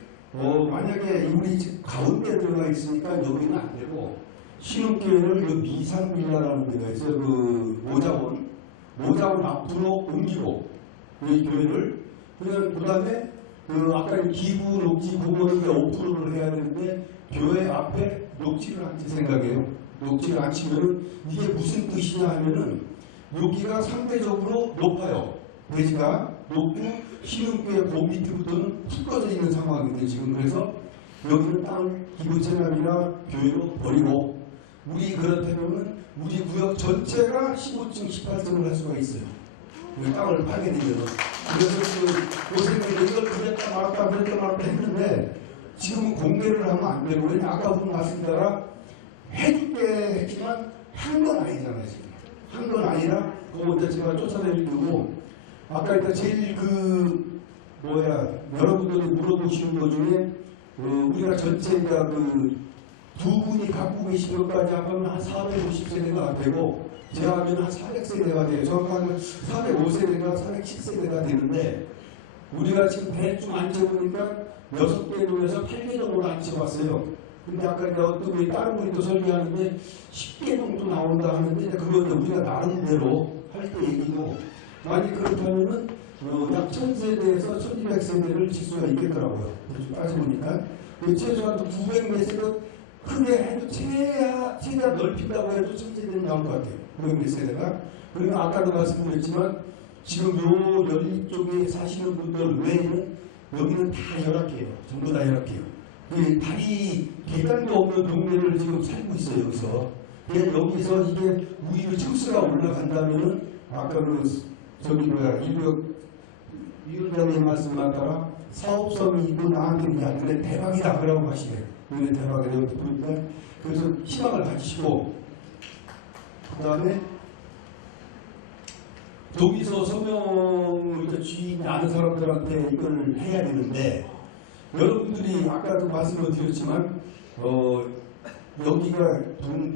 만약에 우리 집 가운데 들어가 있으니까 여기는 안 되고 신흥교회를 그 미산빌라라는 데가 있어요. 그 모자원 앞으로 옮기고 이 교회를 그 다음에 아까 기부 녹지 그거는 5%를 해야 되는데 교회 앞에 녹지를 앉힐 생각이에요. 녹지를 앉히면은 이게 무슨 뜻이냐 하면은 여기가 상대적으로 높아요. 대지가 높고 신흥교회 그 밑부터는 푹 꺼져 있는 상황인데 지금 그래서 여기는 땅 기부채납이나 교회로 버리고 우리 그렇다면은 우리 구역 전체가 15층, 18층을 할 수가 있어요. 땅을 팔게 되면 그래서 고생을 이걸 그랬다 말았다 했는데 지금 공개를 하면 안 되고 왜냐 아까 본 말씀대로 해줄게 했지만 한 건 아니잖아요. 지금 한 건 아니라 그거 먼저 제가 쫓아내주고 아까 일단 제일 여러분들이 물어보시는 것 중에 우리가 전체가 두 분이 갖고 계신 것까지 하면 한 450세대가 되고 제가 하면 한 400세대가 돼요. 정확하게 405세대가 407세대가 되는데 우리가 지금 대충 앉혀보니까 6개 동에서 8개 정도로 앉혀봤어요. 근데 아까 어떤 분이 다른 분이 또 설명하는데 10개 정도 나온다 하는데 그건 우리가 나름대로 할 때 얘기고 만약 그렇다면은 약 1000세대에서 1200세대를 칠 수가 있겠더라고요. 따져보니까 최소한 900세대 크게 해도 최대한 넓힌다고 해도 1000세대는 나올 것 같아요. 900세대가. 그러면 아까도 말씀드렸지만 지금 요 연립 쪽에 사시는 분들 외에는 여기는 다 열악해요. 전부 다 열악해요. 다리 계단도 없는 동네를 지금 살고 있어요. 여기서. 여기서 이게 우리로 층수가 올라간다면은 아까 위원장님 말씀하다가 사업성이고 나한테 야 그래 대박이다 그러고 하시네요. 그래 대박이라고 그러니까 그래서 희망을 가지시고 그 다음에 여기서 서명을 주인이 아는 사람들한테 이걸 해야 되는데 여러분들이 아까도 말씀을 드렸지만 여기가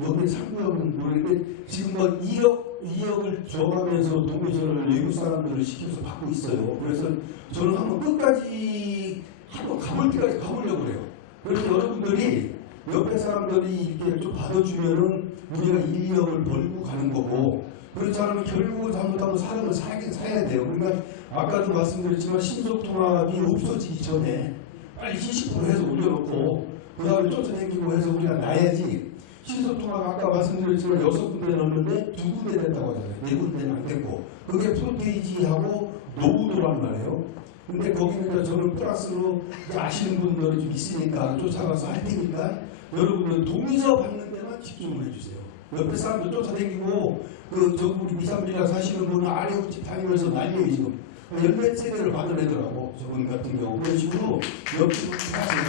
여기 상구역은 모르는데 지금 뭐 2억을 줘가면서 동의서를 외국 사람들을 시켜서 받고 있어요. 그래서 저는 한번 끝까지 한번 가볼 때까지 가보려고 그래요. 그래서 여러분들이 옆에 사람들이 이렇게 좀 받아주면은 우리가 1, 2억을 벌고 가는 거고, 그렇지 않으면 결국은 잘못하면 사람을 사긴 사야 돼요. 그러니까 아까도 말씀드렸지만 신속통합이 없어지기 전에 빨리 70% 해서 올려놓고 그 다음에 쫓아다니고 해서 우리가 나야지. 신속통합 아까 말씀드렸지만 6군데 넣었는데 2군데 됐다고 하잖아요. 4군데는 안 됐고, 그게 프로테이지하고 노후도란 말이에요. 근데 거기는 저는 플러스로 아시는 분들이 좀 있으니까 쫓아가서 할 테니까 여러분들 동의서 받는 데만 집중을 해주세요. 옆에 사람들 쫓아다니고 우리 2, 3일이나 사시는 분은 아래우집 다니면서 난리예요 지금. 몇몇 세대를 받아내더라고 저분 같은 경우. 그런 식으로 옆집을 하세요.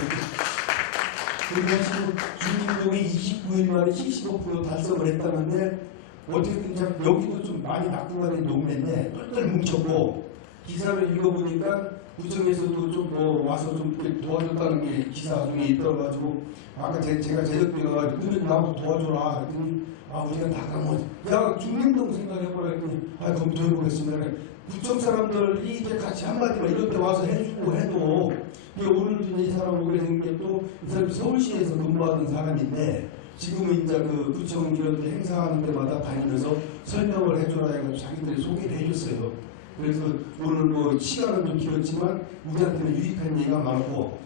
그리고 지금 주민등록이 29일 만에 75% 달성을 했다는데 어쨌든 여기도 좀 많이 낙후가 된 동네인데 똘똘 뭉쳤고, 기사를 읽어보니까 구청에서도 좀 와서 좀 이렇게 도와줬다는 게 기사 중에 있더라가지고 아까 제가 제적비가 그러면 나하고 도와줘라 그랬더니 우리가 다 가면 야 중림동 생각해보라 했더니 검토해보겠습니다. 구청 사람들이 이제 같이 한마디만 이런 데 와서 해주고 해도 오늘 이 사람 오게 된 게 또 이 사람이 서울시에서 근무하던 사람인데 지금은 이제 그 구청 이런 데 행사하는 데마다 다니면서 설명을 해줘라 해가지고 자기들이 소개를 해줬어요. 그래서 오늘 시간은 좀 길었지만 우리한테는 유익한 얘기가 많고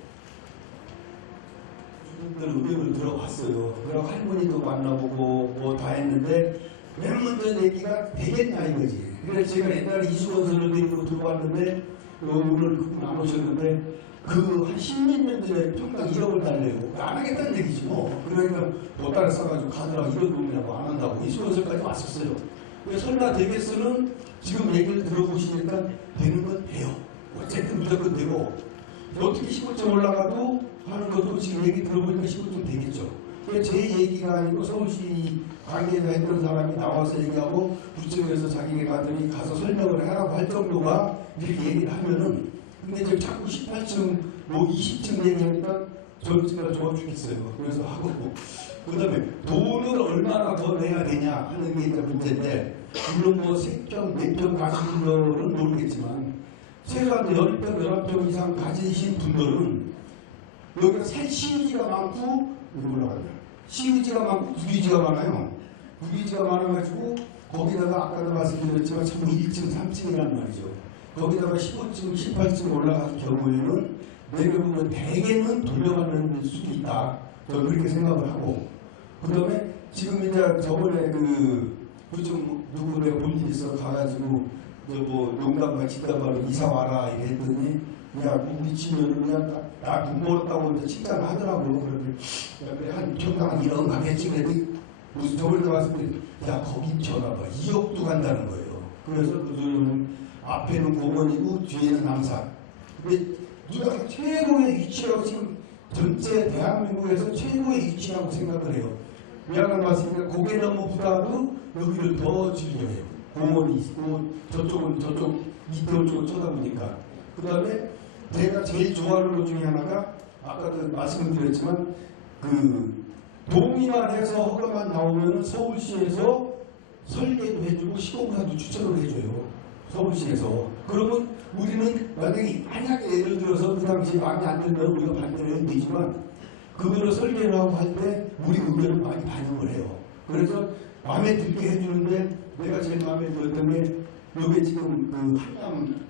주민들 의견을 들어봤어요. 그리고 할머니도 만나보고 다 했는데 웬만한 얘기가 되겠냐 이거지. 그래서 제가 옛날에 이수건 선생님으로 들어왔는데 오늘 그분 안 오셨는데 한 10몇 년 전에 평당 1억을 달래고 안 하겠다는 얘기지 뭐. 그러니까 보따리 싸가지고 가더라고 이런 놈이라고 안 한다고 이수건설까지 왔었어요. 설마 되겠으는 지금 얘기를 들어보시니까 되는 건 돼요. 어쨌든 무조건 되고 어떻게 15점 올라가도 하는 것도 지금 얘기 들어보니까 15점 되겠죠. 제 얘기가 아니고 서울시 관계자 했던 사람이 나와서 얘기하고 구청에서 자기가 가더니 가서 설명을 하라고 할 정도가 이렇게 얘기를 하면은, 근데 지금 자꾸 18층 20층 얘기하니까 저는 진짜 좋아 죽겠어요. 그래서 하고 그 다음에 돈을 얼마나 더 내야 되냐 하는 게 일단 문제인데, 물론 3평, 4평 가시는 거는 모르겠지만 최소한 10평, 11평 이상 가지신 분들은 여기가 시유지가 많고 시유지가 많고 국유지가 많아요. 국유지가 많아가지고 거기다가 아까도 말씀드렸지만 전부 1층, 3층이란 말이죠. 거기다가 15층, 18층 올라갈 경우에는 내가 보면 대개는 돌려받는 수도 있다. 저는 그렇게 생각을 하고, 그 다음에 지금 이제 저번에 구청 누구 내가 볼 일 있어 가가지고 농담과 집담으로 이사 와라 이렇게 했더니 야 우리 집은 그냥 나 돈 벌었다고 이제 칭찬을 하더라고. 그래 한 평당 1억 가겠지. 그랬더니 무슨 저번에 왔을 때 야 거기 전화봐 2억도 간다는 거예요. 그래서 그 소리는 앞에는 공원이고 뒤에는 남산. 근데 누가 최고의 위치라고 지금 전체 대한민국에서 최고의 위치라고 생각을 해요. 미안한 말씀이니까 고개나무보다도 여기를 더 즐겨해요. 공원이 있고 저쪽 밑에 쪽을 쳐다보니까. 그 다음에 제가 제일 좋아하는 것 중에 하나가 아까도 말씀드렸지만 동의만 해서 허가만 나오면 서울시에서 설계도 해주고 시공사도 추천을 해줘요. 서울시에서. 그러면 우리는 만약에 예를 들어서 그 당시에 마음에 안 들면 우리가 반대를 해도 되지만 그거를 설계를 하고 할 때 우리 의견을 많이 반영을 해요. 그래서 마음에 들게 해주는데 내가 제일 마음에 들었던 게 이게 지금 한남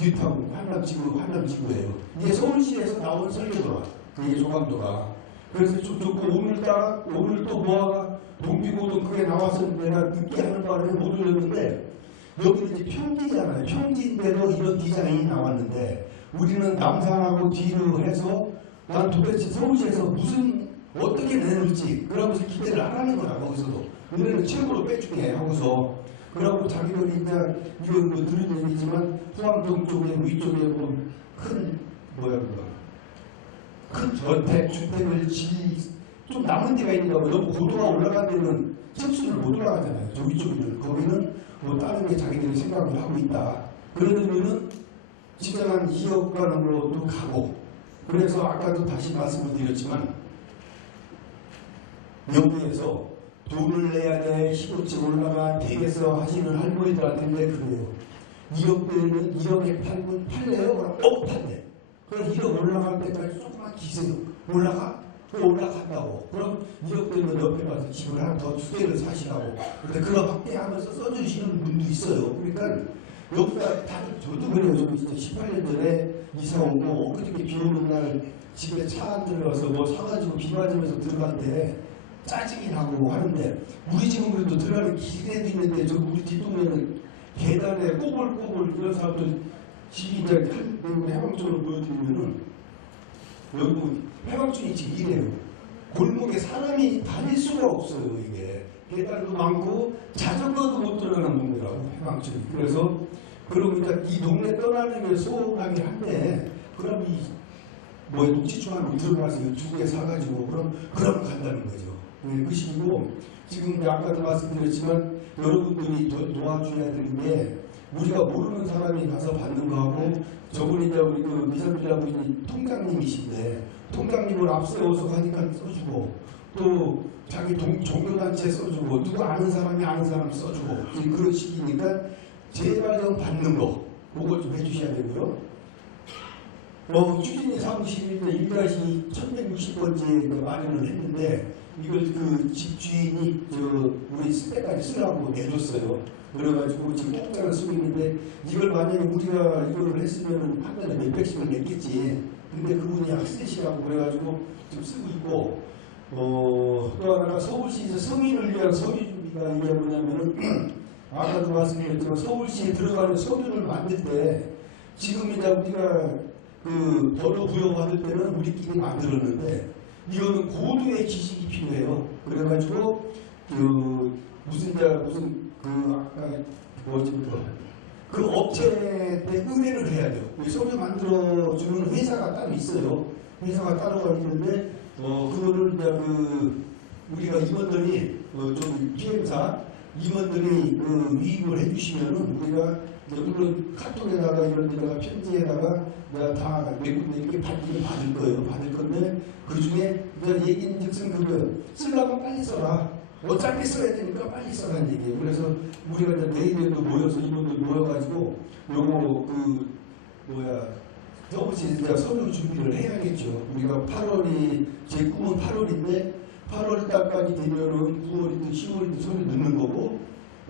뉴타운, 한남지구예요. 이게 서울시에서 나온 설계도라. 이게 조감도가. 그래서 좀 좋고 오늘 또 모아가 동비고도 그게 나와서 내가 늦게 하는 바람에 못 올렸는데 여기는 이제 평지잖아요. 평지인데도 이런 디자인이 나왔는데 우리는 남산하고 뒤로 해서 난 도대체 서울시에서 어떻게 내놓을지 그러면서 기대를 안 하는 거야. 거기서도 우리는 최고로 빼주게 하고서 그러고 자기들이 이제 이건 들은 얘기지만 후암동 쪽에 위쪽에 큰 주택을 좀 남은 데가 있는가 봐. 너무 고도가 올라간 데는 층수를 못 올라가잖아요. 저 위쪽에는. 거기는 다른 게 자기들이 생각을 하고 있다. 그러면은 진짜 한 2억 가는 것도 가고 그래서 아까도 다시 말씀을 드렸지만 여기에서 돈을 내야 돼. 시골집 올라가 댁에서 하시는 할머니들한테 그래요. 1억대는 1억에 팔면 팔래요? 그럼 팔래. 그럼 1억 올라갈 때까지 조금만 기세요. 올라가? 또 올라간다고. 그럼 1억대는 옆에 가서 집을 하나 더 2개를 사시라고. 근데 그거 확대하면서 써주시는 분도 있어요. 그러니까 여기가 다들 저도 그래요. 저 18년 전에 이사 오고 엊그저께 비 오는 날 집에 차 안 들어가서 뭐 사가지고 비 맞으면서 들어갔는데 짜증이 나고 하는데 우리 집은 그래도 들어가는 길에도 있는데 저 우리 뒷동네는 계단에 꼬불꼬불 이런 사람들 집이 이제 해방촌을 보여드리면은 여기 보면 해방촌이 지금 이래요. 골목에 사람이 다닐 수가 없어요. 이게 계단도 많고 자전거도 못 들어가는 동네라고 해방촌이. 그래서 그러니까 이 동네 떠나는 게 소원하긴 한데 그럼 이 녹지중앙으로 들어가서 2개 사가지고 그럼 간다는 거죠. 그 식이고 지금 아까도 말씀드렸지만 여러분들이 도와줘야 되는 게 우리가 모르는 사람이 가서 받는 거하고 저분이 이제 우리 그 미사비라분이 통장님이신데 통장님을 앞세워서 가니까 써주고 또 자기 종교단체 써주고 누구 아는 사람이 아는 사람 써주고 그런 식이니까 제발 좀 받는 거 그거 좀 해주셔야 되고요. 추진이 사무실인데 1-1160번째 마련을 했는데 이걸 그 집주인이 우리 때까지 쓰라고 내줬어요. 그래가지고 지금 공짜로 쓰고 있는데 이걸 만약에 우리가 이걸 했으면 한 달에 몇백씩을 냈겠지. 근데 그분이 쓰시라고 그래가지고 지금 쓰고 있고 또 하나가 서울시에서 성인을 위한 서류 준비가 이게 뭐냐면은 아까도 말씀드렸지만 서울시에 들어가는 서류를 만들 때 지금 이제 우리가 그 번호 부여받을 때는 우리끼리 만들었는데 이거는 고도의 지식이 필요해요. 그래가지고 무슨 아까 그 업체에 의뢰를 해야 돼요. 서류 만들어주는 회사가 따로 있어요. 회사가 따로가 있는데 그거를 이제 우리가 임원들이 좀 PM사 임원들이 위임을 해주시면은 우리가 물론 카톡에다가 이런 데다가 편지에다가 내가 다 이렇게 받을 거예요. 받을 건데 그 중에 내가 얘기는 즉슨 그거 쓰려면 빨리 써라. 어차피 써야 되니까 빨리 써라는 얘기예요. 그래서 우리가 이제 내일에도 모여서 이분들 모여가지고 요거 서울시 이제 서류 준비를 해야겠죠. 우리가 8월이 제 꿈은 8월인데 8월 달까지 되면은 9월이든 10월이든 서류 넣는 거고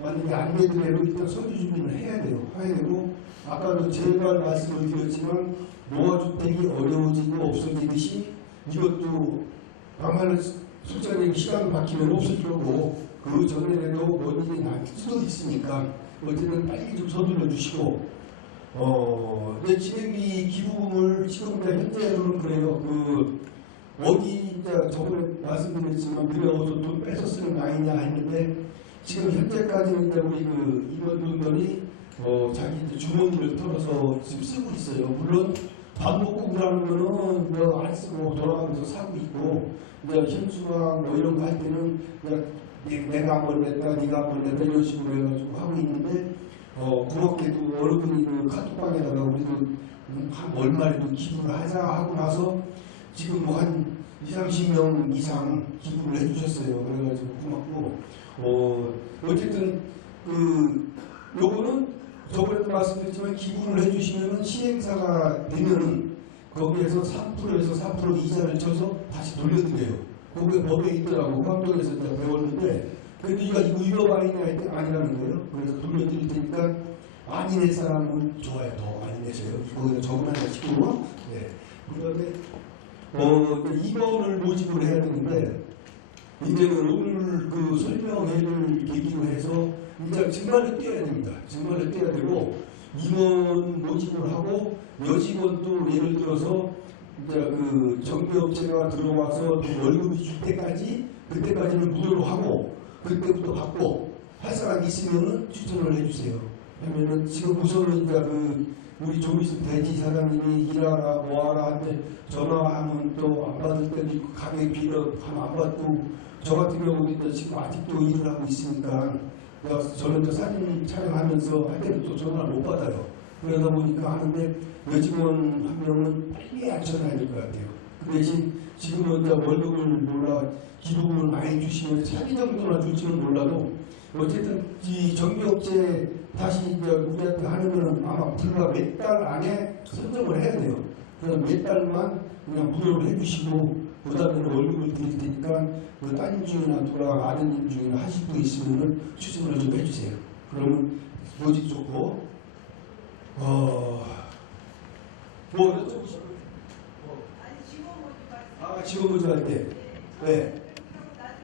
만약에 안 되더라도 일단 서류 준비를 해야 돼요. 해야 되고 아까도 제발 말씀을 드렸지만 노화주택이 어려워지고 없어지듯이 이것도 정말 솔직하게 시간 바뀌면 없을 거고 그 전에라도 뭔 일이 날 수도 있으니까 어쨌든 빨리 좀 서둘러 주시고 진행비 기부금을 지금 현재로는 그래요. 어디 이제 저번에 말씀드렸지만 우리가 어디서 돈 뺏어 쓰는 거 아니냐 했는데 지금 현재까지는 이제 우리 임원분들이 자기 주머니를 털어서 지금 쓰고 있어요. 물론 밥 먹고 그러는 거는 안 쓰고 돌아가면서 사고 있고 이제 현수막 이런 거 할 때는 내가 한번 냈다 네가 한번 냈다 이런 식으로 해가지고 하고 있는데 고맙게도 여러분이 카톡방에다가 우리도 한 월말에도 기부를 하자 하고 나서 지금 한 20-30명 이상 기부를 해주셨어요. 그래가지고 고맙고 어쨌든 요거는 저번에도 말씀드렸지만 기부를 해주시면은 시행사가 되면은 거기에서 3%에서 4% 이자를 쳐서 다시 돌려드려요. 그게 법에 있더라고. 황동에서 제가 배웠는데 그래도 이거 위법 아니냐 했더니 아니라는 거예요. 그래서 돌려드릴 테니까 많이 낼 사람은 좋아요. 더 많이 내세요. 거기다 적응하는 식으로. 네. 그다음에 2번을 모집을 해야 되는데 이제는 오늘 설명회를 계기로 해서 이제 정말로 뛰어야 됩니다. 정말로 뛰어야 되고 임원 모집을 하고 여직원도 예를 들어서 이제 정비업체가 들어와서 월급이 줄 때까지 그때까지는 무료로 하고 그때부터 받고 할 사람 있으면은 추천을 해주세요. 하면은 지금 우선은 이제 우리 조미수 대지 사장님이 일하라 뭐하라 하는데 전화하면 또 안 받을 때도 있고 가게 빌어 하면 안 받고 저 같은 경우도 지금 아직도 일을 하고 있으니까 저는 또 사진 촬영하면서 할 때는 또 전화를 못 받아요. 그러다 보니까 하는데 여직원 한 명은 빨리 앉혀놔야 될 것 같아요. 그 대신 지금은 이제 월급을 몰라 기부금을 많이 주시면 사기 정도나 줄지는 몰라도 어쨌든 이 정비업체 다시 이제 우리한테 하려면 아마 불과 몇 달 안에 선정을 해야 돼요. 그럼 몇 달만 그냥 무료로 해주시고 그다음에 월급을 드릴 테니까 그 따님 중이나 돌아 아드님 중이나 하실 분 있으면 추진을 좀 해주세요. 그러면 조직 좋고 뭐 여쭤보고 싶어요. 직원 모집할 때 네.